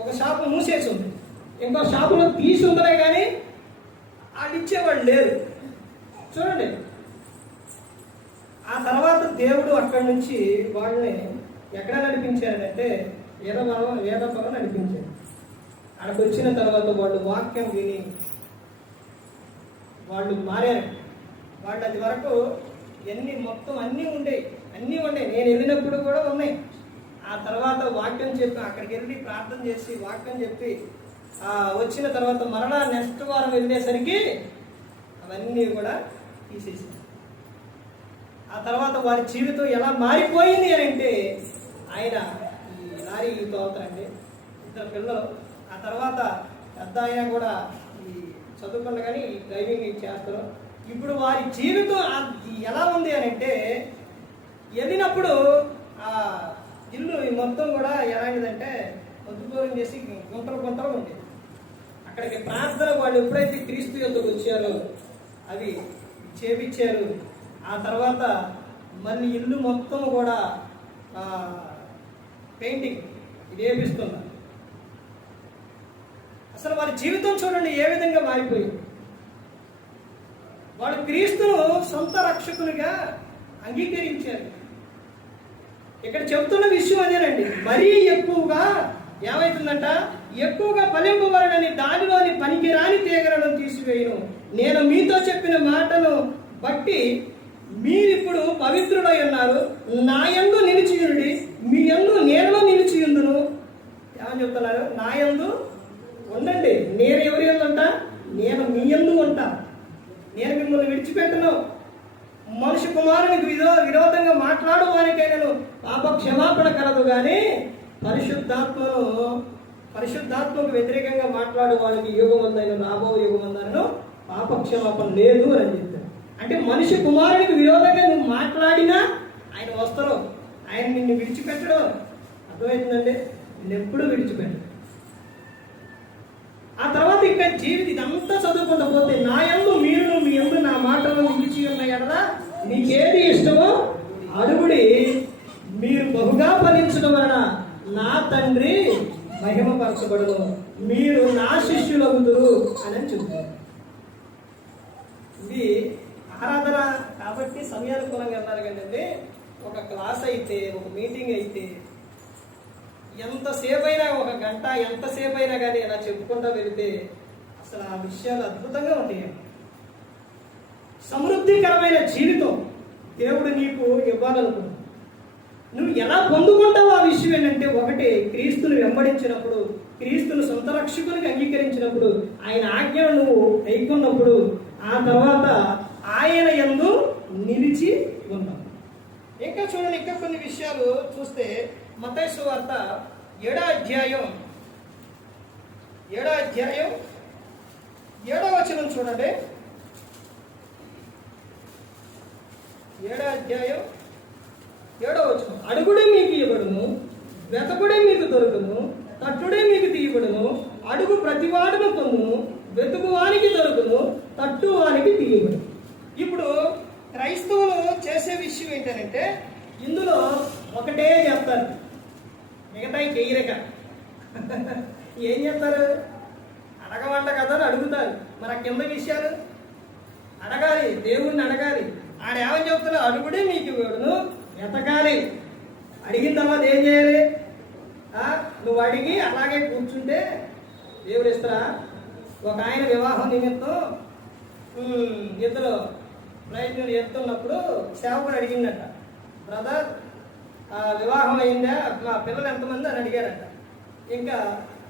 ఒక షాపు మూసేసి ఉంది, ఇంకో షాపులో తీసి ఉందనే కానీ వాళ్ళు ఇచ్చేవాళ్ళు లేరు. చూడండి, ఆ తర్వాత దేవుడు అక్కడి నుంచి వాళ్ళని ఎక్కడ నడిపించారంటే వేదపురం నడిపించారు. అక్కడికి వచ్చిన తర్వాత వాళ్ళు వాక్యం విని వాళ్ళు మారారు. వాళ్ళు అది వరకు మొత్తం అన్నీ ఉండేవి. నేను వెళ్ళినప్పుడు కూడా ఉన్నాయి. ఆ తర్వాత వాక్యం చెప్పి అక్కడికి వెళ్ళి ప్రార్థన చేసి వాక్యం చెప్పి వచ్చిన తర్వాత మరలా నెక్స్ట్ వారం వెళ్ళేసరికి అవన్నీ కూడా తీసేసారు. ఆ తర్వాత వారి జీవితం ఎలా మారిపోయింది అని అంటే ఆయన ఈ లారీ తోలుతారండి, 2 పిల్లలు. ఆ తర్వాత పెద్ద ఆయన కూడా ఈ చదువుకున్న కానీ ఈ డ్రైవింగ్ చేస్తారు. ఇప్పుడు వారి జీవితం ఎలా ఉంది అని అంటే వెళ్ళినప్పుడు ఆ ఇల్లు మొత్తం కూడా ఎలాంటిదంటే మధుపూరం చేసి గుంటలు ఉండేది. అక్కడికి ప్రార్థన వాళ్ళు ఎప్పుడైతే క్రీస్తు యొద్దకు వచ్చారో అవి చేపించారు. ఆ తర్వాత మళ్ళీ ఇల్లు మొత్తం కూడా పెయింటింగ్ ఇది వేపిస్తున్నారు. అసలు వారి జీవితం చూడండి ఏ విధంగా మారిపోయింది. వాడు క్రీస్తును సొంత రక్షకునిగా అంగీకరించారు. ఇక్కడ చెబుతున్న విషయం అదేనండి, మరీ ఎక్కువగా ఏమైతుందంట? ఎక్కువగా ఫలింపబడని దానిలోని పనికిరాని తీగలను తీసివేయను. నేను మీతో చెప్పిన మాటను బట్టి మీరిప్పుడు పవిత్రులై ఉన్నారు. నా యందు నిలిచియుండి మీ యందు నేను నిలిచియుందును. ఏమని చెప్తున్నారు? నా యందు ఉండండి. నేను ఎవరి యందు ఉంటా? నేను మీ యందు ఉంటా. నేను మిమ్మల్ని విడిచిపెట్టను. మనుష్య కుమారునికి విరోధంగా మాట్లాడు వారికైనా పాప క్షమాపణ కలదు, కానీ పరిశుద్ధాత్మకు వ్యతిరేకంగా మాట్లాడు వారికి యుగమందైన రాబో యుగమందనను పాప క్షమాపణ లేదు అని చెప్తారు. అంటే మనిషి కుమారునికి విరోధంగా నువ్వు మాట్లాడినా ఆయన వస్తారు, ఆయన నిన్ను విడిచిపెట్టడు. అర్థమవుతుందండి? నిన్నెప్పుడు విడిచిపెట్టడు. ఆ తర్వాత ఇంకా జీవితం ఇదంతా చదువుకుంటూ పోతే నా యందు మీరును మీ యందు నా మాటలు నిలిచి ఉన్నాయి కదా, నీకేది ఇష్టమో అడుగుడి, మీరు బహుగా ఫలించడం వలన నా తండ్రి మహిమపరచబడును, మీరు నా శిష్యులవుదురు అని చెప్తారు. ఇది ఆరాధన కాబట్టి సమయానుకూలంగా అన్నారు కదండి. ఒక క్లాస్ అయితే, ఒక మీటింగ్ అయితే ఎంతసేపు అయినా, ఒక గంట ఎంతసేపు అయినా కానీ ఇలా చెప్పుకుంటూ వెళితే అసలు ఆ విషయాలు అద్భుతంగా ఉంటాయి. సమృద్ధికరమైన జీవితం దేవుడు నీకు ఇవ్వాలనుకున్నాడు. నువ్వు ఎలా పొందుకుంటావు ఆ విషయం ఏంటంటే, ఒకటి క్రీస్తుని వెంబడించినప్పుడు, క్రీస్తును సొంత రక్షకునికి అంగీకరించినప్పుడు, ఆయన ఆజ్ఞను నువ్వు కైకొన్నప్పుడు, ఆ తర్వాత ఆయన యందు నిలిచి ఉన్నావు. ఇంకా చూడండి, ఇంకా కొన్ని విషయాలు చూస్తే మత్తయి సువార్త 7వ అధ్యాయం 7వ వచనం చూడండి. 7వ అధ్యాయం 7వ వచనం, అడుగుడే మీకు ఇవ్వబడును, వెతకుడే మీకు దొరుకును, తట్టుడే మీకు తీయబడును, అడుగు ప్రతివాడును పొందును, వెతుకువానికి దొరుకును, తట్టువానికి తీయబడును. ఇప్పుడు క్రైస్తవులు చేసే విషయం ఏంటంటే, ఇందులో ఒకటే చేస్తారు, మిగతాయి చేయలేక ఏం చేస్తారు? అడగమంట కదా అని అడుగుతారు. మరి ఆ కింద విషయాలు అడగాలి, దేవుణ్ణి అడగాలి. ఆడేమని చెప్తున్నా, అడుగుడే మీకు ఇవ్వడును, వెతకాలి. అడిగిన తర్వాత ఏం చేయాలి? నువ్వు అడిగి అలాగే కూర్చుంటే దేవుడు ఇస్తారా? ఒక ఆయన వివాహం నిమిత్తం ఇద్దరు ప్రయత్నం చేస్తున్నప్పుడు సేవకుడు అడిగిందట, బ్రదర్ వివాహం అయిందా, మా పిల్లలు ఎంతమంది అని అడిగారట. ఇంకా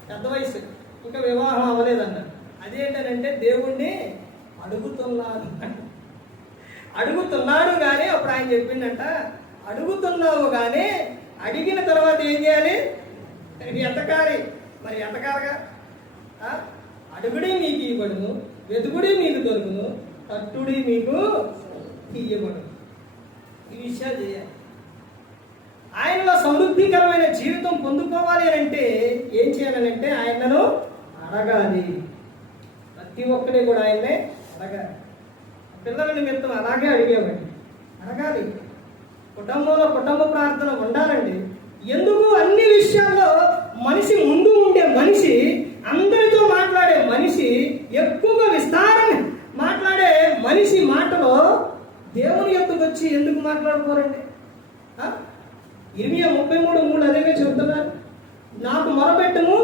పెద్ద వయసు, ఇంకా వివాహం అవ్వలేదన్న. అదేంటనంటే దేవుణ్ణి అడుగుతున్నాడు కానీ అప్పుడు ఆయన చెప్పిండట, అడుగుతున్నావు కానీ అడిగిన తర్వాత ఏం చేయాలి? ఎతకాలి. మరి ఎతకాలిగా, అడుగుడి మీకు ఇవ్వబడును, వెతుకుడి మీకు దొరుకును, తట్టుడి మీకు తీయబడును. ఈ విషయాలు చేయాలి. ఆయనలో సమృద్ధికరమైన జీవితం పొందుకోవాలి అంటే ఏం చేయాలంటే ఆయనను అడగాలి. ప్రతి ఒక్కరి కూడా ఆయన్నే అడగాలి. పిల్లల నిమిత్తం అలాగే అడిగేవాడి, అడగాలి. కుటుంబంలో కుటుంబ ప్రార్థన ఉండాలండి. ఎందుకు? అన్ని విషయాల్లో మనిషి ముందు ఉండే మనిషి, అందరితో మాట్లాడే మనిషి, ఎక్కువగా విస్తారంగా మాట్లాడే మనిషి మాటలో దేవుని యొద్దకు వచ్చి ఎందుకు మాట్లాడుకోరండి? ఇర్మియా 33:3 అదేగా చెబుతున్నారు, నాకు మొరపెట్టుము,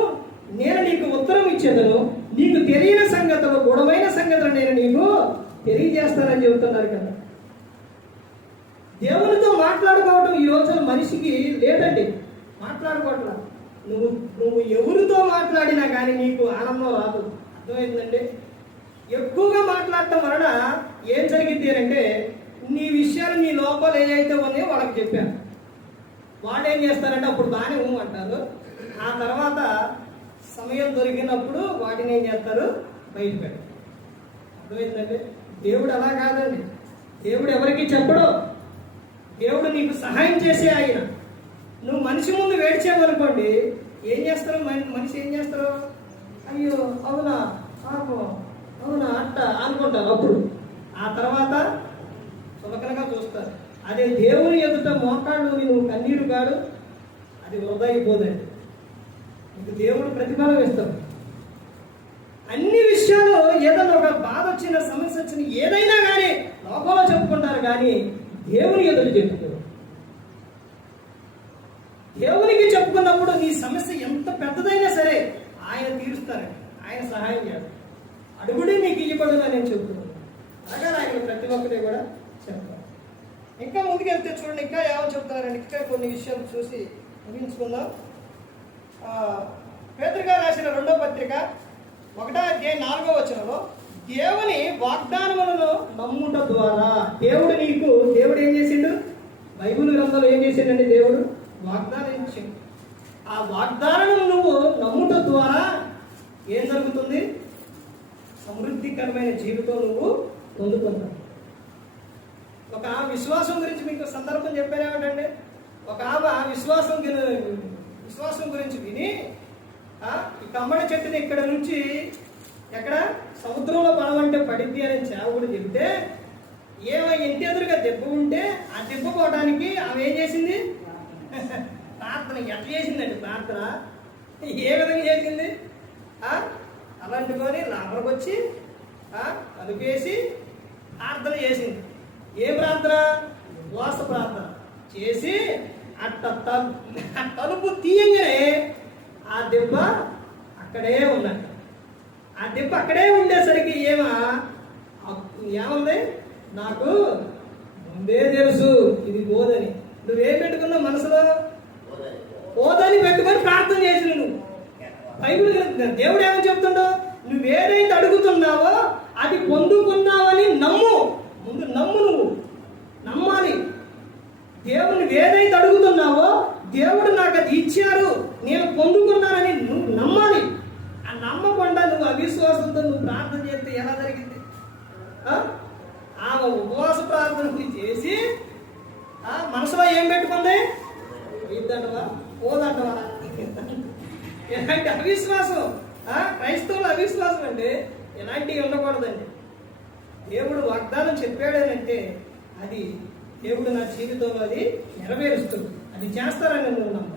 నేను నీకు ఉత్తరం ఇచ్చేదను, నీకు తెలియని సంగతులు, గొడవైన సంగతులు నేను నీకు తెలియజేస్తానని చెబుతున్నారు కదా. దేవునితో మాట్లాడుకోవటం ఈ రోజున మనిషికి లేదండి, మాట్లాడుకోవట్లా. నువ్వు ఎవరితో మాట్లాడినా కానీ నీకు ఆనందం రాదు. అర్థమైందండి? ఎక్కువగా మాట్లాడటం వలన ఏం జరిగింది అంటే, నీ విషయాలు, నీ లోపాలు ఏవైతే ఉన్నాయో వాళ్ళకి చెప్పాను. వాళ్ళు ఏం చేస్తారంటే అప్పుడు బాగానే అంటారు, ఆ తర్వాత సమయం దొరికినప్పుడు వాటిని ఏం చేస్తారు? బయట పెడతారు. అర్థమైందండి? దేవుడు అలా కాదండి. దేవుడు ఎవరికి చెప్పడు. దేవుడు నీకు సహాయం చేసే ఆయన. నువ్వు మనిషి ముందు వేడిచావనుకోండి, ఏం చేస్తారు? మనిషి ఏం చేస్తారు? అయ్యో అవునా, అవునా అట్ట అనుకుంటారు. అప్పుడు ఆ తర్వాత చులకనగా చూస్తారు. అదే దేవుని ఎదుట మోకాళ్ళు నువ్వు కన్నీరు కాడు, అది వృధా అయిపోదండి. నీకు దేవుడు ప్రతిఫలం ఇస్తాడు. అన్ని విషయాలు ఏదైనా ఒక బాధ వచ్చిన, సమస్య వచ్చిన, ఏదైనా కానీ లోకంలో చెప్పుకుంటారు కానీ దేవుని ఎదుట చెప్పుకోరు. దేవునికి చెప్పుకున్నప్పుడు నీ సమస్య ఎంత పెద్దదైనా సరే ఆయన తీరుస్తారండి, ఆయన సహాయం చేస్తారు. అడుగుడి మీకు ఇవ్వబడును అని నేను చెప్తున్నాను. అలాగే ఆయన ప్రతి ఒక్కటి కూడా చెప్తారు. ఇంకా ముందుకెళ్తే చూడండి, ఇంకా ఏమని చెప్తున్నారండి, ఇంకా కొన్ని విషయాలు చూసి ముగించుకుందాం. పేతురుగా రాసిన 2వ పత్రిక 1వ అధ్యాయం 4వ వచనంలో, దేవుని వాగ్దానములను నమ్ముట ద్వారా దేవుడు ఏం చేసిండు? బైబిల్ గ్రంథంలో ఏం చేసిండండి? దేవుడు వాగ్దానం ఇచ్చిండు. ఆ వాగ్దానం నువ్వు నమ్ముట ద్వారా ఏం జరుగుతుంది? సమృద్ధికరమైన జీవితం నువ్వు పొందుకుంటావు. ఒక విశ్వాసం గురించి మీకు సందర్భం చెప్పారేమిటండి? ఒక ఆమె విశ్వాసం గురించి విని ఈ కమ్మడి చెట్టుని ఇక్కడ నుంచి ఎక్కడ సముద్రంలో పడవంటే పడిద్ది అని సేవకుడు చెప్తే, ఇంటి ఎదురుగా దెబ్బ ఉంటే ఆ దెబ్బ పోవడానికి ఆమె ఏం చేసింది? ప్రార్థన. ఎట్లా చేసిందండి ప్రార్థన? ఏ విధంగా చేసింది? అలాంటికొని లోపలికి వచ్చి తలుపేసి ప్రార్థన చేసింది. ఏ ప్రార్థన? ఉపవాస ప్రార్థన చేసి తలుపు తీయంగానే ఆ దెబ్బ అక్కడే ఉన్నట్టు. ఆ దెబ్బ అక్కడే ఉండేసరికి ఏముంది? నాకు ముందే తెలుసు ఇది పోదని. నువ్వేం పెట్టుకున్నావు మనసులో? పోదని పెట్టుకొని ప్రార్థన చేసి నువ్వు బైబిల్ దేవుడు ఏమని చెప్తుండవు? నువ్వేదైతే అడుగుతున్నావో అది పొందుకున్నావని నమ్ము. ముందు నమ్ము, నువ్వు నమ్మాలి. దేవుడు ఏదైతే అడుగుతున్నావో దేవుడు నాకు అది ఇచ్చారు, నేను పొందుకున్నానని నువ్వు నమ్మాలి. ఆ నమ్మకుండా నువ్వు అవిశ్వాసంతో నువ్వు ప్రార్థన చేస్తే ఎలా జరిగింది? ఆమె ఉపవాస ప్రార్థన చేసి మనసులో ఏం పెట్టుకుంది? ఇద్దంటవా పోదంటవా? ఎలాంటి అవిశ్వాసం! క్రైస్తవుల అవిశ్వాసం అంటే ఎలాంటివి ఉండకూడదండి. దేవుడు వాగ్దానం చెప్పాడనంటే అది దేవుడు నా జీవితంలో అది నెరవేరుస్తుంది, అది చేస్తారని నువ్వు నమ్మ.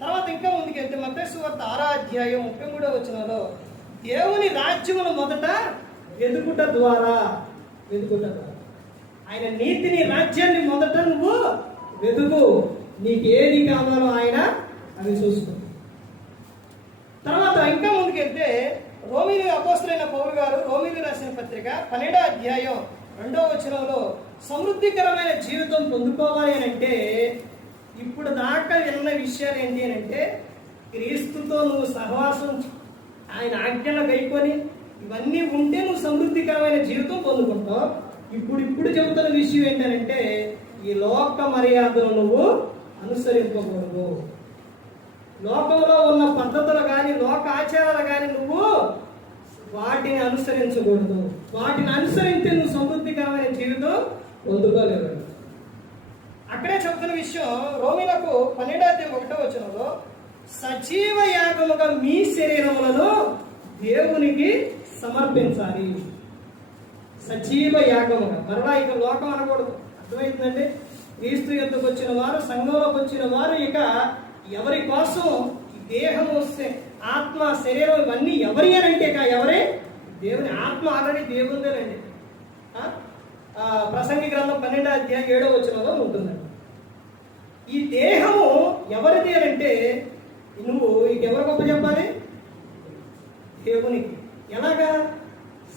తర్వాత ఇంకా ముందుకెళ్తే మత్తయి సువార్త 6వ అధ్యాయం 33వ వచనంలో దేవుని రాజ్యమును మొదట వెతుకుట ద్వారా ఆయన నీతిని, రాజ్యాన్ని మొదట నువ్వు వెతుకు, నీకు ఏది కావాలో ఆయన అవి చూసుకో. తర్వాత ఇంకా ముందుకెళ్తే రోమీలు అపోస్తలుడైన పౌలు గారు రోమీలు రాసిన పత్రిక 12వ అధ్యాయం 2వ వచనంలో సమృద్ధికరమైన జీవితం పొందుకోవాలి అని అంటే ఇప్పుడు దాకా విన్న విషయాలు ఏంటి అని అంటే క్రీస్తుతో నువ్వు సహవాసం, ఆయన ఆజ్ఞలు గైకొని ఇవన్నీ ఉంటే నువ్వు సమృద్ధికరమైన జీవితం పొందుకుంటావు. ఇప్పుడు చెబుతున్న విషయం ఏంటంటే ఈ లోక మర్యాదను నువ్వు అనుసరింపకూడదు. లోకంలో ఉన్న పద్ధతులు కానీ లోక ఆచారాలు కానీ నువ్వు వాటిని అనుసరించకూడదు. వాటిని అనుసరిస్తే నువ్వు సమృద్ధికరమైన జీవితం పొందుకోలేవు. అక్కడే చెబుతున్న విషయం రోమీలకు 12వ అధ్యాయం 1వ వచనంలో సజీవ యాగముగా మీ శరీరములను దేవునికి సమర్పించాలి. సజీవ యాగముగా, మరలా ఇక లోకం అనకూడదు. అర్థమవుతుందండి? క్రీస్తు యొద్దకు వచ్చిన వారు, సంఘంలోకి వచ్చిన వారు ఇక ఎవరి కోసం దేహము, ఆత్మ, శరీరం ఇవన్నీ ఎవరి అంటే ఎవరే? దేవుని ఆత్మ ఆల్రెడీ దేవుందేనండి. ప్రసంగి గ్రంథం 12వ అధ్యాయం 7వ వచనంలో ఉంటుందండి. ఈ దేహము ఎవరిది అంటే నువ్వు ఇక ఎవరు గొప్ప చెప్పాలి? దేవునికి. ఎలాగా?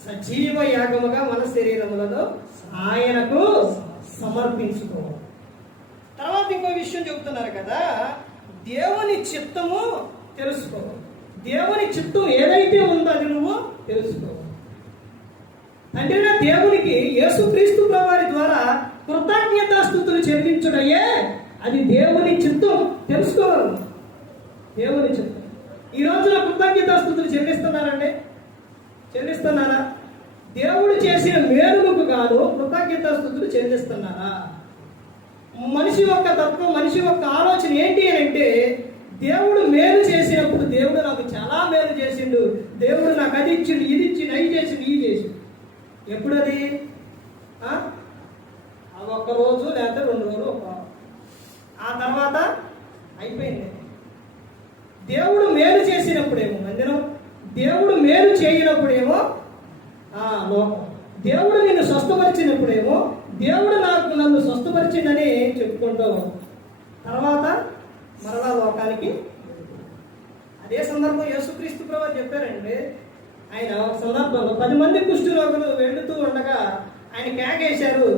సజీవ యాగముగా మన శరీరములను ఆయనకు సమర్పించుకోవాలి. తర్వాత ఇంకో విషయం చెబుతున్నారు కదా, దేవుని చిత్తము తెలుసుకోవాలి. దేవుని చిత్తం ఏదైతే ఉందో అది నువ్వు తెలుసుకోవాలి. అంటే దేవునికి యేసుక్రీస్తు ప్రభువారి ద్వారా కృతజ్ఞతాస్తుతులు చెల్లించుడయ్యే అది దేవుని చిత్తం. తెలుసుకోవాలి దేవుని చిత్తం. ఈ రోజున కృతజ్ఞతాస్తుతులు చెల్లిస్తున్నారండి? చెల్లిస్తున్నారా? దేవుడు చేసిన మేలుకు గాను కృతజ్ఞతాస్తుతులు చెల్లిస్తున్నారా? మనిషి యొక్క తత్వం, మనిషి యొక్క ఆలోచన ఏంటి అని అంటే దేవుడు మేలు చేసినప్పుడు దేవుడు నాకు చాలా మేలు చేసిండు, దేవుడు నాకు అది ఇచ్చిండు, ఇది ఇచ్చిండు, అవి చేసిండు, ఇవి చేసిండు. ఎప్పుడది? ఒక్క రోజు లేకపోతే 2 రోజులు, ఆ తర్వాత అయిపోయింది. దేవుడు మేలు చేసినప్పుడేమో మందిరం, దేవుడు మేలు చేయనప్పుడేమో లోకం. దేవుడు నిన్ను స్వస్థపరిచినప్పుడేమో దేవుడు నన్ను స్వస్థపరిచిందని చెప్పుకుంటాం. తర్వాత మరలా లోకానికి. అదే సందర్భం యేసుక్రీస్తు ప్రభువు చెప్పారండి. ఆయన ఒక సందర్భంలో 10 మంది కుష్ఠరోగులు వెళ్తూ ఉండగా ఆయన కేకేశారు,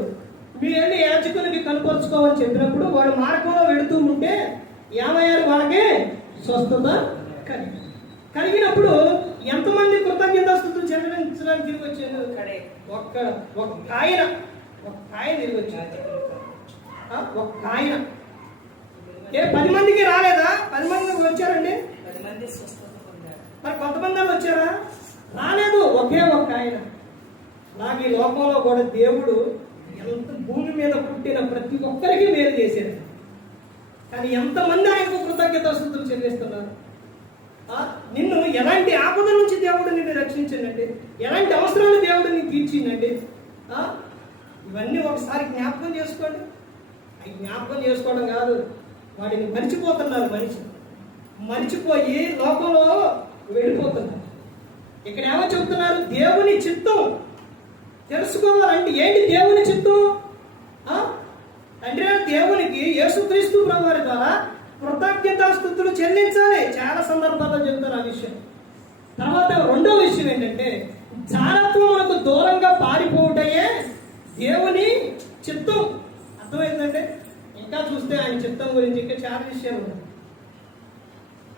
మీరు వెళ్ళి యాజకునికి కనుపరుచుకోమని చెప్పినప్పుడు వాడు మార్గంలో వెళుతూ ఉంటే ఏమయ్యారు? వాళ్ళకి స్వస్థత కలిగినప్పుడు ఎంతమంది కృతజ్ఞతాస్తుతులు చెల్లించడానికి తిరిగి వచ్చారు? ఒక్క ఆయన తిరిగి వచ్చారు. ఒక్క ఆయన. 10 మందికి రాలేదా? 10 మంది వచ్చారండి. 10 మంది స్వస్థత పొందారు. మరి కొంతమంది వచ్చారా? రాలేదు. ఒకే ఒక్క ఆయన. నాకు ఈ లోకంలో కూడా దేవుడు ఎంత భూమి మీద పుట్టిన ప్రతి ఒక్కరికి మేలు చేశాడు. కానీ ఎంతమంది ఆయనకు కృతజ్ఞతాస్తుతులు చెల్లిస్తున్నారు? నిన్ను ఎలాంటి ఆపద నుంచి దేవుడు నిన్ను రక్షించిందండి, ఎలాంటి అవసరాలు దేవుడు నీకు తీర్చిందండి. ఇవన్నీ ఒకసారి జ్ఞాపకం చేసుకోండి. అవి జ్ఞాపకం చేసుకోవడం కాదు, వాటిని మర్చిపోతున్నారు మనిషి. మర్చిపోయి లోకంలో వెళ్ళిపోతున్నారు. ఇక్కడ ఏమో చెప్తున్నారు, దేవుని చిత్తం తెలుసుకోవాలంటే ఏంటి దేవుని చిత్తం? అంటే దేవునికి యేసుక్రీస్తు ప్రభువారి ద్వారా కృతజ్ఞతాస్తుతులు చెల్లించాలి. చాలా సందర్భాల్లో చెప్తారు ఆ విషయం. తర్వాత రెండో విషయం ఏంటంటే, జారత్వములకు దూరంగా పారిపోవటయే దేవుని చిత్తం. అర్థమైందంటే ఇంకా చూస్తే ఆయన చిత్తం గురించి ఇంకా చాలా విషయాలు ఉన్నాయి.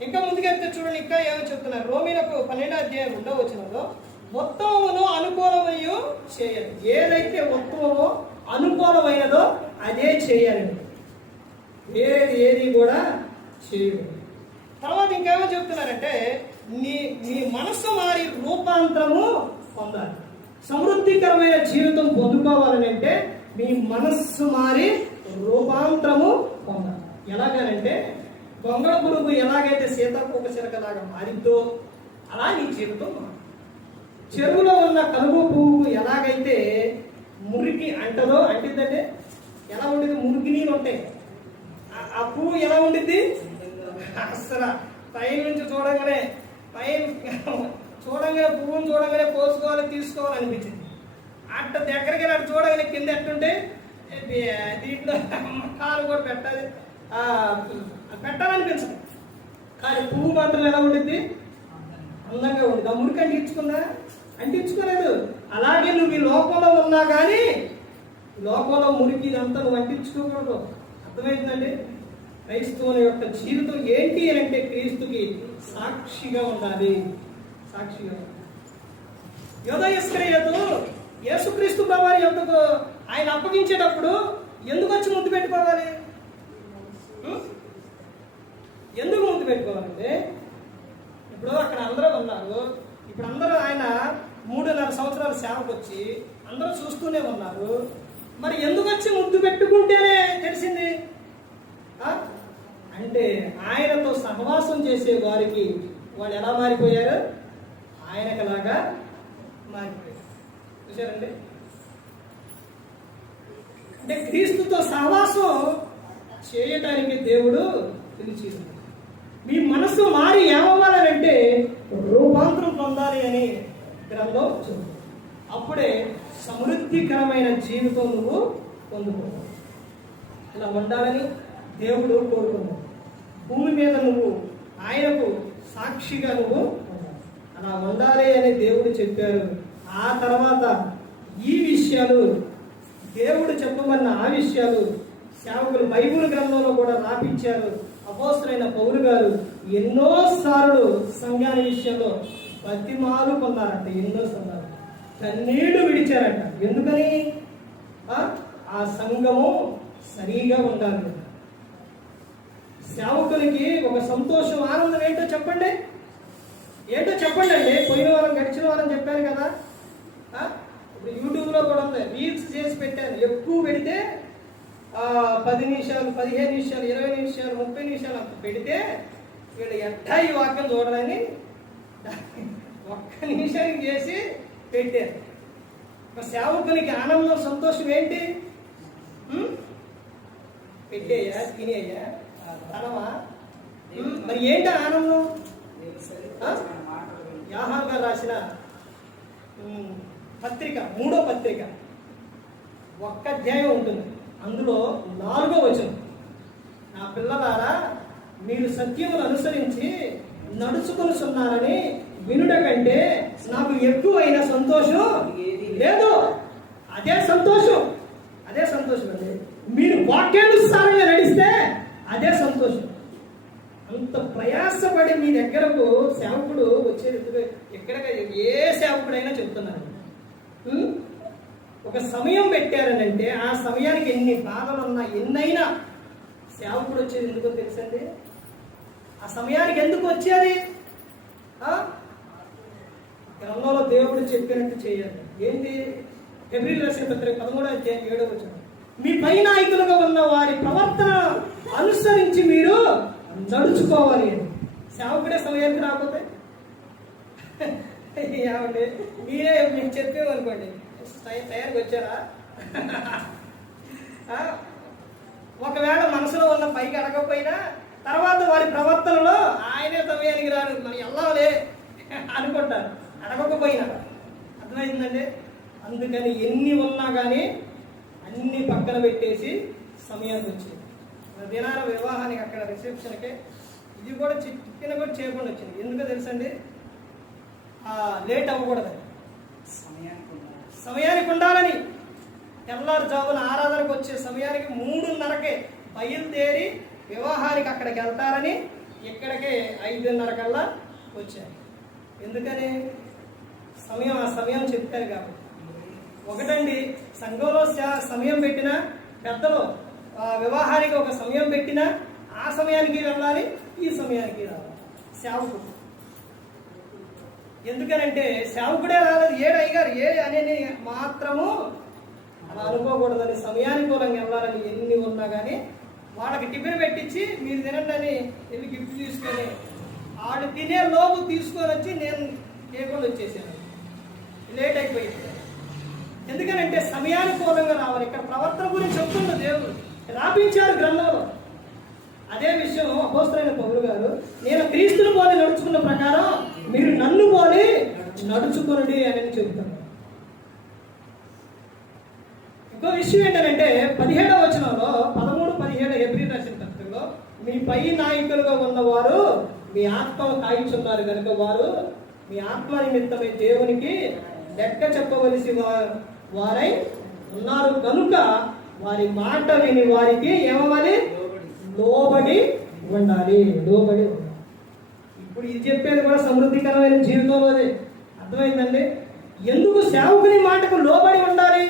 ఇంకా ముందుకెళ్తే చూడండి, ఇంకా ఏమో చెప్తున్నారు. రోమీలకు 12:2 ఉత్తమమును అనుకూలమయ్యో చేయాలి. ఏదైతే ఉత్తమమో అనుకూలమైనదో అదే చేయాలండి, ఏది కూడా చేయకూడదు. తర్వాత ఇంకేమో చెప్తున్నారంటే, మీ మనస్సు మారి రూపాంతరము పొందాలి. సమృద్ధికరమైన జీవితం పొందుకోవాలని అంటే మీ మనస్సు మారి రూపాంతరము పొందాలి. ఎలాగనంటే, గొంగళ పురుగు ఎలాగైతే సీతాకోక చిలకలాగా మారిందో అలా నీ జీవితం మారు. చెరువులో ఉన్న కలుగు పువ్వు ఎలాగైతే మురికి అంటదో, అంటిందంటే ఎలా ఉండిద్ది? మురికి నీళ్ళు ఉంటాయి. ఆ పువ్వు ఎలా ఉండిద్ది? అసలు పై నుంచి చూడంగానే పువ్వును చూడగానే కోసుకోవాలి, తీసుకోవాలి అనిపించింది. అట్ట దగ్గరికి అటు చూడగానే కింద ఎట్టుంటే దీంట్లో కాలు కూడా పెట్టాలనిపించదు. కానీ పువ్వు మాత్రం ఎలా ఉండిద్ది? అందంగా ఉండిద్ది. ఆ మురికి అంటించుకుందా? అంటించుకోలేదు. అలాగే నువ్వు ఈ లోకంలో ఉన్నా కానీ లోకంలో మురికి ఇదంతా నువ్వు అంటించుకోకూడదు. అర్థమవుతుందండి? క్రైస్తవుని యొక్క జీవితం ఏంటి అని అంటే క్రీస్తుకి సాక్షిగా ఉండాలి. సాక్షిగా యోధ ఇస్కరియోతు యేసుక్రీస్తు ప్రభువారి యొద్దకు ఆయన అప్పగించేటప్పుడు ఎందుకు వచ్చి ముద్దు పెట్టుకోవాలి? ఎందుకు ముద్దు పెట్టుకోవాలంటే, ఇప్పుడు అక్కడ అందరూ ఉన్నారు. ఇప్పుడు అందరూ ఆయన 3.5 సంవత్సరాల సేవకు వచ్చి అందరూ చూస్తూనే ఉన్నారు. మరి ఎందుకు వచ్చి ముద్దు పెట్టుకుంటేనే తెలిసింది అంటే, ఆయనతో సహవాసం చేసే వారికి వాళ్ళు ఎలా మారిపోయారు? ఆయనకలాగా మారిపోయారు. చూసారండి? అంటే క్రీస్తుతో సహవాసం చేయటానికి దేవుడు పిలిచింది. మీ మనసు మారి ఏమవ్వాలంటే రూపాంతరం పొందాలి అని గ్రంథం చెబుతుంది. అప్పుడే సమృద్ధికరమైన జీవితం నువ్వు పొందుకోవాలి. ఇలా ఉండాలని దేవుడు కోరుకున్నాడు. భూమి మీద నువ్వు ఆయనకు సాక్షిగా నువ్వు అలా ఉండాలి అని దేవుడు చెప్పారు. ఆ తర్వాత ఈ విషయాలు దేవుడు చెప్పమన్న ఆ విషయాలు సేవకులు బైబిల్ గ్రంథంలో కూడా రాపించారు. అపోస్తలుడైన పౌలు గారు ఎన్నోసార్లు సంఘాల విషయంలో బతిమాలు పొందారంట. ఎన్నోసార్లు కన్నీళ్లు విడిచారంట. ఎందుకని? ఆ సంఘము సరిగా ఉండాలి. సేవకులకి ఒక సంతోషం, ఆనందం ఏంటో చెప్పండి. అండి. పోయిన వారం, గడిచిన వారం చెప్పాను కదా. ఇప్పుడు యూట్యూబ్లో కూడా ఉంది, రీల్స్ చేసి పెట్టాను. ఎక్కువ పెడితే 10 నిమిషాలు, 15 నిమిషాలు, 20 నిమిషాలు, 30 నిమిషాలు అంత పెడితే వీళ్ళు ఎట్టా ఈ వాక్యం చూడడానికి ఒక్క నిమిషానికి చేసి పెట్టారు. ఒక సేవకునికి ఆనందం, సంతోషం ఏంటి? పెట్టేయ్యా, తినేయ్యా, తనవా? మరి ఏంటి ఆనందం? యాహాను గారు రాసిన పత్రిక, 3వ పత్రిక, 1 అధ్యాయం ఉంటుంది. అందులో 4వ వచనం, నా పిల్లలారా మీరు సత్యమును అనుసరించి నడుచుకొనుచున్నారని వినుట కంటే నాకు ఎక్కువైన సంతోషం లేదు. అదే సంతోషం అండి. మీరు వాక్యానుసారంగా నడిస్తే అదే సంతోషం. అంత ప్రయాసపడి మీ దగ్గరకు సేవకుడు వచ్చేది ఎక్కడ, ఏ సేవకుడైనా చెప్తున్నారు. ఒక సమయం పెట్టారనంటే ఆ సమయానికి ఎన్ని బాధలు ఉన్నా, ఎన్నైనా సేవకుడు వచ్చేది ఎందుకో తెలుసండి? ఆ సమయానికి ఎందుకు వచ్చేది? గ్రంథంలో దేవుడు చెప్పినట్టు చేయాలి. ఏంటి? హెబ్రీయులకు రాసిన పత్రిక 13వ అధ్యాయం 7వ వచనం, మీ పై నాయకులుగా ఉన్న వారి ప్రవర్తన అనుసరించి మీరు నడుచుకోవాలి అని. సేవకుడే సమయానికి రాకపోతే ఏమండి? మీరే మీకు చెప్పేమనుకోండి, తయారుగా వచ్చారా? ఒకవేళ మనసులో ఉన్న పైకి అడగకపోయినా తర్వాత వారి ప్రవర్తనలో ఆయనే సమయానికి రాడు, మనం వెళ్ళాలే అనుకుంటారు అడగకపోయినా. అర్థమైందండి? అందుకని ఎన్ని ఉన్నా కానీ అన్ని పక్కన పెట్టేసి సమయానికి వచ్చింది. దినాల వివాహానికి అక్కడ రిసెప్షన్కి ఇది కూడా చిక్కిన కూడా చేయకుండా వచ్చింది. ఎందుకో తెలుసండి? లేట్ అవ్వకూడదని, సమయానికి ఉండాలని. తెల్లారుజామున ఆరాధనకు వచ్చే సమయానికి 3:30కే బయలుదేరి వివాహానికి అక్కడికి వెళ్తారని ఇక్కడికే 5:30 కల్లా వచ్చారు. ఎందుకని? ఆ సమయం చెప్పారు కాబట్టి. ఒకటండి, సంఘంలో సమయం పెట్టిన పెద్దలు వివాహానికి ఒక సమయం పెట్టినా ఆ సమయానికి వెళ్ళాలి, ఈ సమయానికి రావాలి. సేవకుడు ఎందుకనంటే సేవకుడే రాలేదు, అయ్యగారు అనేది మాత్రము అలా అనుకోకూడదని, సమయానుకూలంగా వెళ్ళాలని ఎన్ని ఉన్నా కానీ వాళ్ళకి టిఫిన్ పెట్టించి మీరు తినండి అని వెళ్ళి గిఫ్ట్ తీసుకొని వాళ్ళు తినే లోపు తీసుకొని వచ్చి నేను కేకుండా వచ్చేసాను. లేట్ అయిపోయింది. ఎందుకనంటే సమయానుకూలంగా రావాలి. ఇక్కడ ప్రవర్తన గురించి చెప్తున్న దేవుడు రాపించారు గ్రంథంలో. అదే విషయం అపోస్తలుడైన పౌలు గారు, నేను క్రీస్తుని పోలి నడుచుకున్న ప్రకారం మీరు నన్ను పోలి నడుచుకునండి అని చెబుతాను. ఇంకో విషయం ఏంటంటే 17వ వచనంలో 13-17 హెబ్రీ రాసిన పత్రికలో, మీ పై నాయకులుగా ఉన్నవారు మీ ఆత్మను కాయించున్నారు కనుక వారు మీ ఆత్మ నిమిత్తమై దేవునికి లెక్క చెప్పవలసి వారై ఉన్నారు కనుక వారి మాట విని వారికి ఏమవ్వాలి? లోబడి ఉండాలి. ఇప్పుడు ఇది చెప్పేది కూడా సమృద్ధికరమైన జీవితంలోదే. అర్థమైందండి? ఎందుకు సేవకుని మాటకు లోబడి ఉండాలి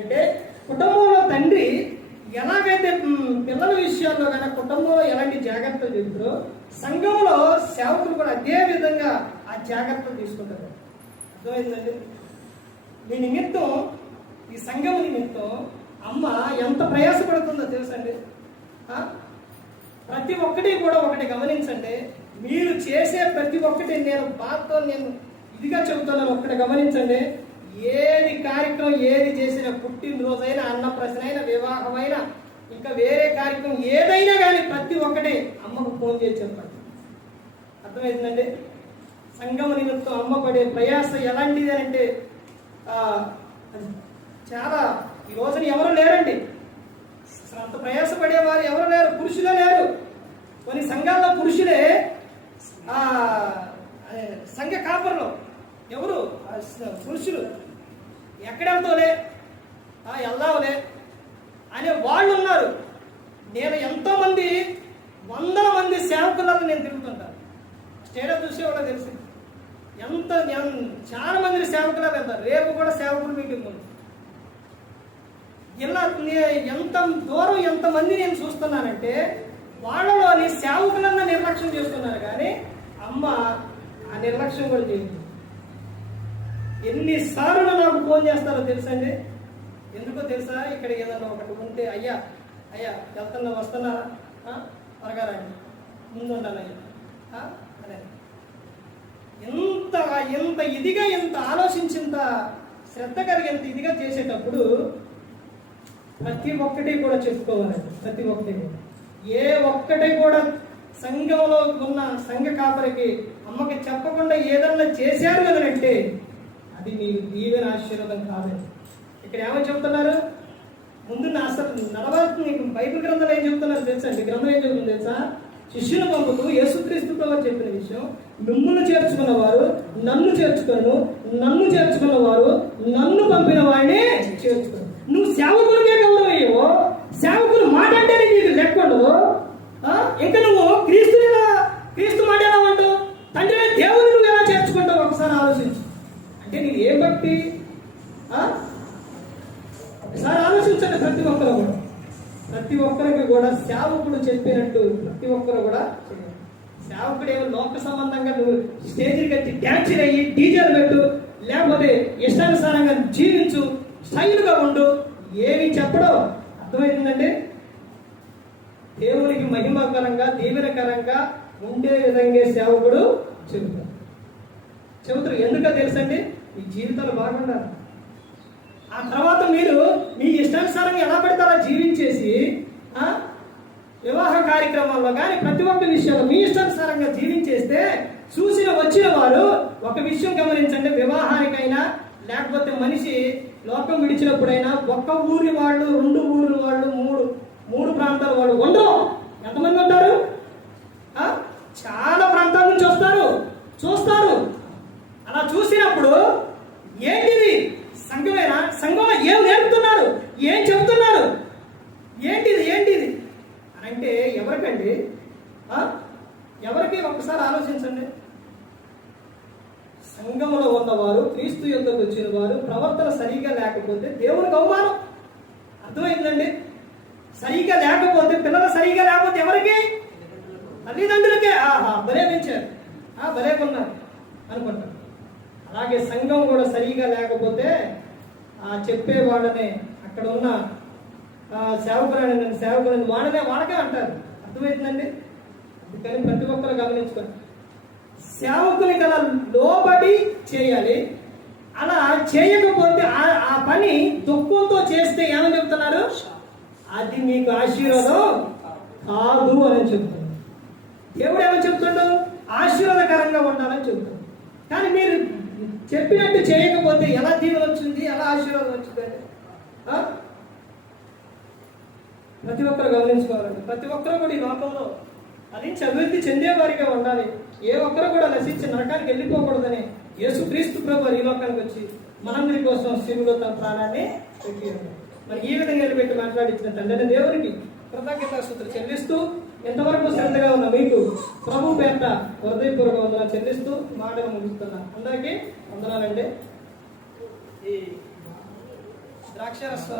అంటే, కుటుంబంలో తండ్రి ఎలాగైతే పిల్లల విషయాల్లో కానీ కుటుంబంలో ఎలాంటి జాగ్రత్తలు చెబుతారో సంఘంలో సేవకులు కూడా అదే విధంగా ఆ జాగ్రత్తలు తీసుకుంటారు. అర్థమైందండి? మీ నిమిత్తం, ఈ సంఘం నిమిత్తం అమ్మ ఎంత ప్రయాసపడుతుందో తెలుసండి. ప్రతి ఒక్కటి కూడా ఒకటి గమనించండి, మీరు చేసే ప్రతి ఒక్కటి నేను ఇదిగా చెబుతున్నాను, ఒక్కటి గమనించండి. ఏది కార్యక్రమం ఏది చేసినా, పుట్టినరోజైనా, అన్నప్రసనైనా, వివాహమైనా, ఇంకా వేరే కార్యక్రమం ఏదైనా కానీ ప్రతి ఒక్కటి అమ్మకు ఫోన్ చేసి చెప్పండి. అర్థమవుతుందండి? సంఘం నిమిత్తం అమ్మ పడే ప్రయాస ఎలాంటిది అంటే చాలా. ఈ రోజున ఎవరు లేరండి, అసలు అంత ప్రయాసపడేవారు ఎవరు లేరు, పురుషులే లేరు. కొన్ని సంఘాల్లో పురుషులే సంఘ కాపర్లు ఎవరు పురుషులు ఎక్కడెళ్తావులే వెళ్దావులే అనే వాళ్ళు ఉన్నారు. నేను ఎంతో మంది 100 మంది సేవకులను నేను తిరుగుతుంటాను. స్టేటస్ చూసే కూడా తెలిసింది చాలా మంది సేవకులు వెళ్తారు. రేపు కూడా సేవకులు మీటింగ్ ఉంది. ఇలా ఎంత దూరం ఎంతమంది నేను చూస్తున్నానంటే వాళ్ళలోని సేవకులన్నా నిర్లక్ష్యం చేస్తున్నారు, కానీ అమ్మ ఆ నిర్లక్ష్యం కూడా చేయదు. ఎన్నిసార్లు నాకు ఫోన్ చేస్తారో తెలుసండి. ఎందుకో తెలుసా? ఇక్కడ ఏదన్నా ఒకటి ఉంటే, అయ్యా వస్తున్నారా, త్వరగా రండి, ముందు ఉండాలి అయ్యా అదే. ఎంత ఇదిగా, ఎంత ఆలోచించేంత శ్రద్ధ కలిగి, ఎంత ఇదిగా చేసేటప్పుడు ప్రతి ఒక్కటి కూడా చెప్పుకోవాలండి. ప్రతి ఒక్కటి కూడా, ఏ ఒక్కటి కూడా సంఘంలో ఉన్న సంఘ కాపరికి అమ్మకి చెప్పకుండా ఏదన్నా చేశారు కదంటే అది మీ దీవెన ఆశీర్వాదం కాదండి. ఇక్కడ ఏమని చెబుతున్నారు? ముందు అసలు నడవాల్సిన బైబిల్ గ్రంథాలు ఏం చెప్తున్నారు తెలుసండి? గ్రంథం ఏం చెబుతుంది తెలుసా? శిష్యులు పంపుతూ యేసుక్రీస్తుతో చెప్పిన విషయం, మిమ్మును చేర్చుకున్నవారు నన్ను చేర్చుకోను, నన్ను చేర్చుకున్నవారు నన్ను పంపిన వాడినే చేర్చుకోను. నువ్వు సేవకుడికే గౌరవం అయ్యో, సేవకులు మాట అంటే నీకు లెక్క ఉండదు. ఇంకా నువ్వు క్రీస్తు మాట ఎలా ఉంటావు? తండ్రి దేవుని నువ్వు ఎలా చేర్చుకుంటావు? ఒకసారి ఆలోచించు. అంటే నీకు ఏ భక్తి? ఒకసారి ఆలోచించండి. ప్రతి ఒక్కరికి కూడా సేవకుడు చెప్పినట్టు ప్రతి ఒక్కరు కూడా సేవకుడు ఏమో లోక సంబంధంగా నువ్వు స్టేజ్కి కట్టి డ్యాన్సర్ అయ్యి డీజేలు పెట్టు, లేకపోతే ఇష్టానుసారంగా జీవించు, స్టైల్గా ఉండు, ఏమి చెప్పడో. అర్థమవుతుందండి? దేవునికి మహిమకరంగా దీవెనకరంగా ఉండే విధంగా సేవకుడు చెబుతారు. ఎందుకో తెలుసండి? మీ జీవితాలు బాగుండాలి. ఆ తర్వాత మీరు మీ ఇష్టానుసారంగా ఎలా పెడతారో జీవించేసి వివాహ కార్యక్రమాల్లో కానీ ప్రతి ఒక్క విషయంలో మీ ఇష్టానుసారంగా జీవించేస్తే వచ్చిన వారు ఒక విషయం గమనించండి, వివాహానికైనా లేకపోతే మనిషి లోకం విడిచినప్పుడైనా ఒక్క ఊరి వాళ్ళు, 2 ఊర్ల వాళ్ళు, మూడు ప్రాంతాల వాళ్ళు ఉండరు. ఎంతమంది ఉంటారు? చాలా ప్రాంతాల నుంచి చూస్తారు. అలా చూసినప్పుడు ఏంటిది సంఘమేనా? సంఘంలో ఏం నేర్పుతున్నారు, ఏం చెబుతున్నారు, ఏంటిది అని అంటే ఎవరికండి? ఎవరికి? ఒక్కసారి ఆలోచించండి. సంఘంలో ఉన్నవారు, క్రీస్తు యుద్ధకు వచ్చిన వారు ప్రవర్తన సరిగా లేకపోతే దేవునికి అవమానం. అర్థమైందండి? సరిగా లేకపోతే, పిల్లలు సరిగా లేకపోతే ఎవరికి? తల్లిదండ్రులకే. భలే పెంచారు, భలే కొన్నారు అనుకుంటారు. అలాగే సంఘం కూడా సరిగా లేకపోతే చెప్పేవాళ్ళనే, అక్కడ ఉన్న సేవకులని వాళ్ళకే అంటారు. అర్థమవుతుందండి? అందుకని ప్రతి ఒక్కరు గమనించుకోండి. సేవకుని గల లోబడి చేయాలి. అలా చేయకపోతే ఆ పని దుఃఖంతో చేస్తే ఏమని చెప్తున్నారు? అది మీకు ఆశీర్వాదం కాదు అని చెప్తున్నారు. దేవుడు ఏమని చెప్తున్నాడు? ఆశీర్వాదకరంగా ఉండాలని చెప్తున్నాడు. కానీ మీరు చెప్పినట్టు చేయకపోతే ఎలా దీవెన వచ్చింది, ఎలా ఆశీర్వాదం వచ్చిందండి? ప్రతి ఒక్కరు గమనించుకోవాలండి. ప్రతి ఒక్కరు కూడా ఈ లోకంలో అభివృద్ధి అభివృద్ధి చెందేవారిగా ఉండాలి. ఏ ఒక్కరు కూడా నశించి నరకానికి వెళ్ళిపోకూడదని యేసుక్రీస్తు ప్రభువు ఈ లోకానికి వచ్చి మనందరి కోసం శివుడు తన ప్రాణాన్ని పెట్టి మరి ఈ విధంగా నిలబెట్టి మాట్లాడించిన తండ్రి దేవునికి కృతజ్ఞతాస్తుతులు చెల్లిస్తూ, ఎంతవరకు శ్రద్ధగా ఉన్న మీకు ప్రభు పేట హృదయపూర్వక వందనాలు చెల్లిస్తూ మాటలు ముగిస్తున్నా. అందరికీ వందనాలండి. ఈ ద్రాక్షరస